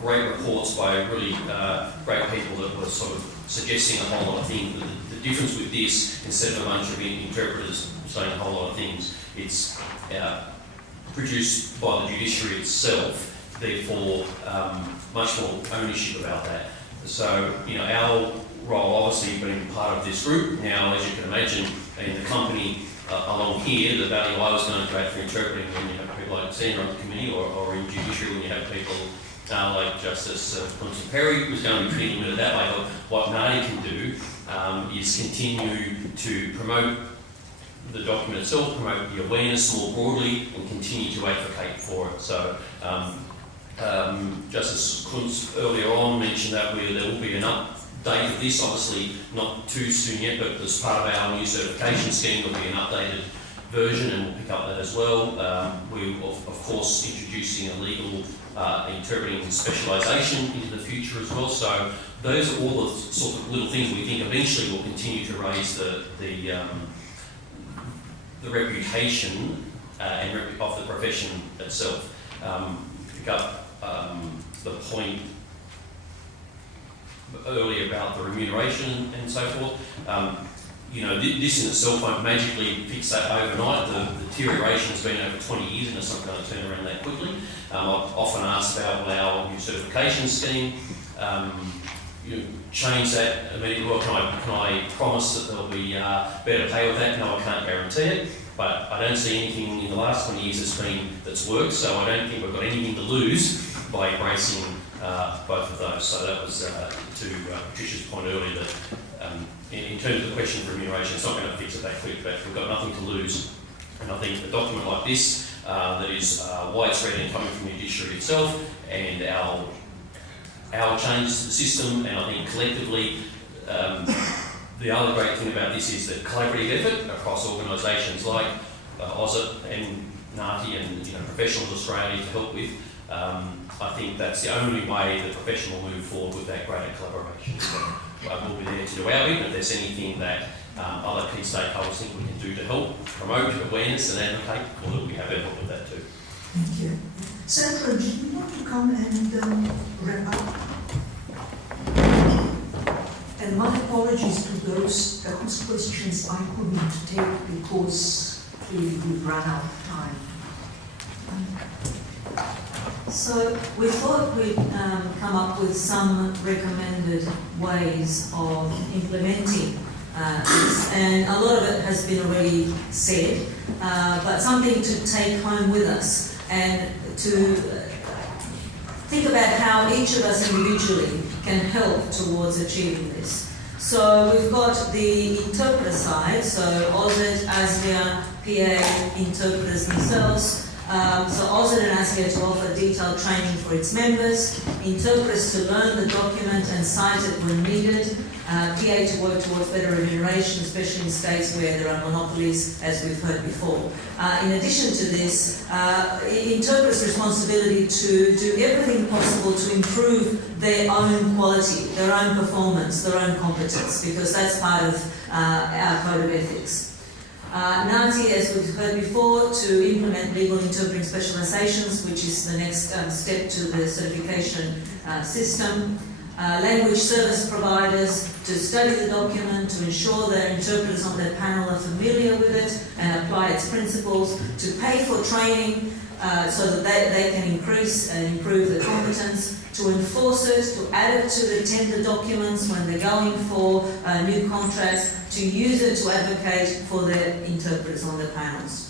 great reports by really great people that were sort of suggesting a whole lot of things. The difference with this, instead of a bunch of interpreters saying a whole lot of things, it's produced by the judiciary itself, therefore much more ownership about that. So, our role obviously being part of this group, now as you can imagine, in the company along here, the value I was going to create for interpreting when you have people like Sandra on the committee or in judiciary when you have people like Justice Kunch and Perry, who's going to be pretty limited that way. But what NAATI can do is continue to promote the document itself, promote the awareness more broadly, and continue to advocate for it. So, Justice Kunz earlier on mentioned that there will be an update of this, obviously not too soon yet, but as part of our new certification scheme there will be an updated version, and we'll pick up that as well. We will, of course, introducing a legal interpreting specialisation into the future as well. So those are all the sort of little things we think eventually will continue to raise the reputation of the profession itself. Pick up the point earlier about the remuneration and so forth. this in itself won't magically fix that overnight. The deterioration has been over 20 years and it's not going to turn around that quickly. I've often asked about our new certification scheme. Change that immediately. Well, can I promise that there'll be better pay with that? No, I can't guarantee it. But I don't see anything in the last 20 years that's worked, so I don't think we've got anything to lose by embracing both of those. So that was to Patricia's point earlier that in terms of the question of remuneration, it's not going to fix it that quick, but we've got nothing to lose. And I think a document like this that is widespread and coming from the judiciary itself and our changes to the system, and I think collectively the other great thing about this is that collaborative effort across organisations like AUSIT and NAATI and Professionals Australia to help with. I think that's the only way the profession will move forward with that greater collaboration. So we'll be there to do our bit. If there's anything that other key stakeholders think we can do to help promote awareness and advocate, we'll be happy to help with that too. Thank you. Sandra, do you want to come and wrap up? And my apologies to those whose questions I couldn't take because clearly we've run out of time. So we thought we'd come up with some recommended ways of implementing this, and a lot of it has been already said, but something to take home with us and to think about how each of us individually can help towards achieving this. So we've got the interpreter side, so AUSIT, ASIA, PA, interpreters themselves. So AUSIT and ASIA to offer detailed training for its members, interpreters to learn the document and cite it when needed, PA to work towards better remuneration, especially in states where there are monopolies, as we've heard before. In addition to this, interpreters' responsibility to do everything possible to improve their own quality, their own performance, their own competence, because that's part of our code of ethics. NAATI, as we've heard before, to implement legal interpreting specialisations, which is the next step to the certification system. Language service providers to study the document, to ensure their interpreters on their panel are familiar with it and apply its principles, to pay for training so that they can increase and improve the competence, to enforce it, to add it to the tender documents when they're going for new contracts, to use it to advocate for their interpreters on their panels.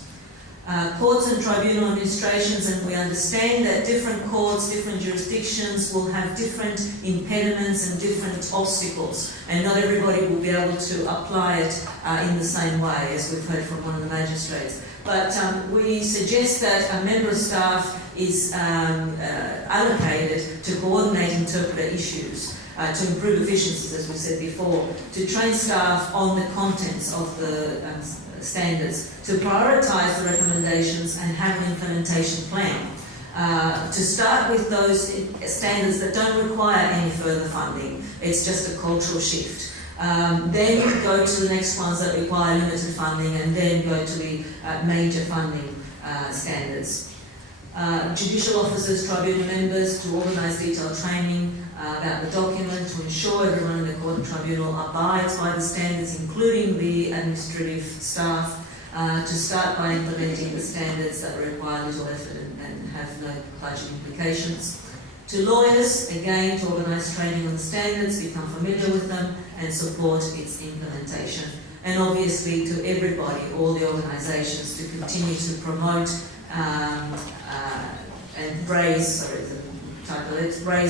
Courts and tribunal administrations, and we understand that different courts, different jurisdictions will have different impediments and different obstacles, and not everybody will be able to apply it in the same way, as we've heard from one of the magistrates. But we suggest that a member of staff is allocated to coordinate interpreter issues, to improve efficiencies, as we said before, to train staff on the contents of the standards, to prioritise the recommendations and have an implementation plan. To start with those standards that don't require any further funding, it's just a cultural shift. Then go to the next ones that require limited funding, and then go to the major funding standards. Judicial officers, tribunal members to organise detailed training about the document, to ensure everyone in the court and tribunal abides by the standards, including the administrative staff, to start by implementing the standards that require little effort and have no budget implications. To lawyers, again, to organise training on the standards, become familiar with them, and support its implementation. And obviously to everybody, all the organisations, to continue to promote and raise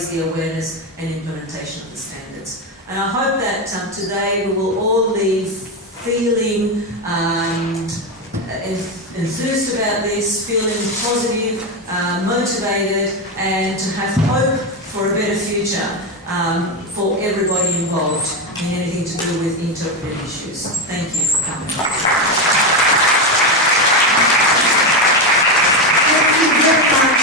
the awareness and implementation of the standards. And I hope that today we will all leave feeling enthused about this, feeling positive, motivated, and to have hope for a better future for everybody involved in anything to do with interpretive issues. Thank you for coming. Thank you very much.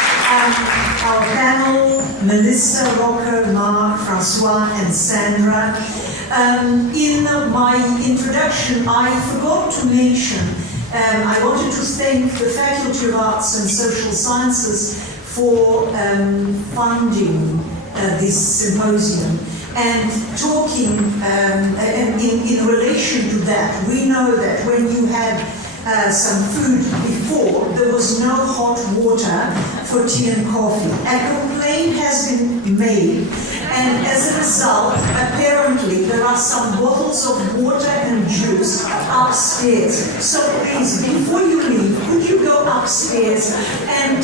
Our panel, Melissa, Rocker, Mark, Francois, and Sandra. In my introduction, I forgot to mention I wanted to thank the Faculty of Arts and Social Sciences for funding this symposium and talking in relation addition to that, we know that when you had some food before, there was no hot water for tea and coffee. A complaint has been made, and as a result, apparently there are some bottles of water and juice upstairs. So please, before you leave, could you go upstairs and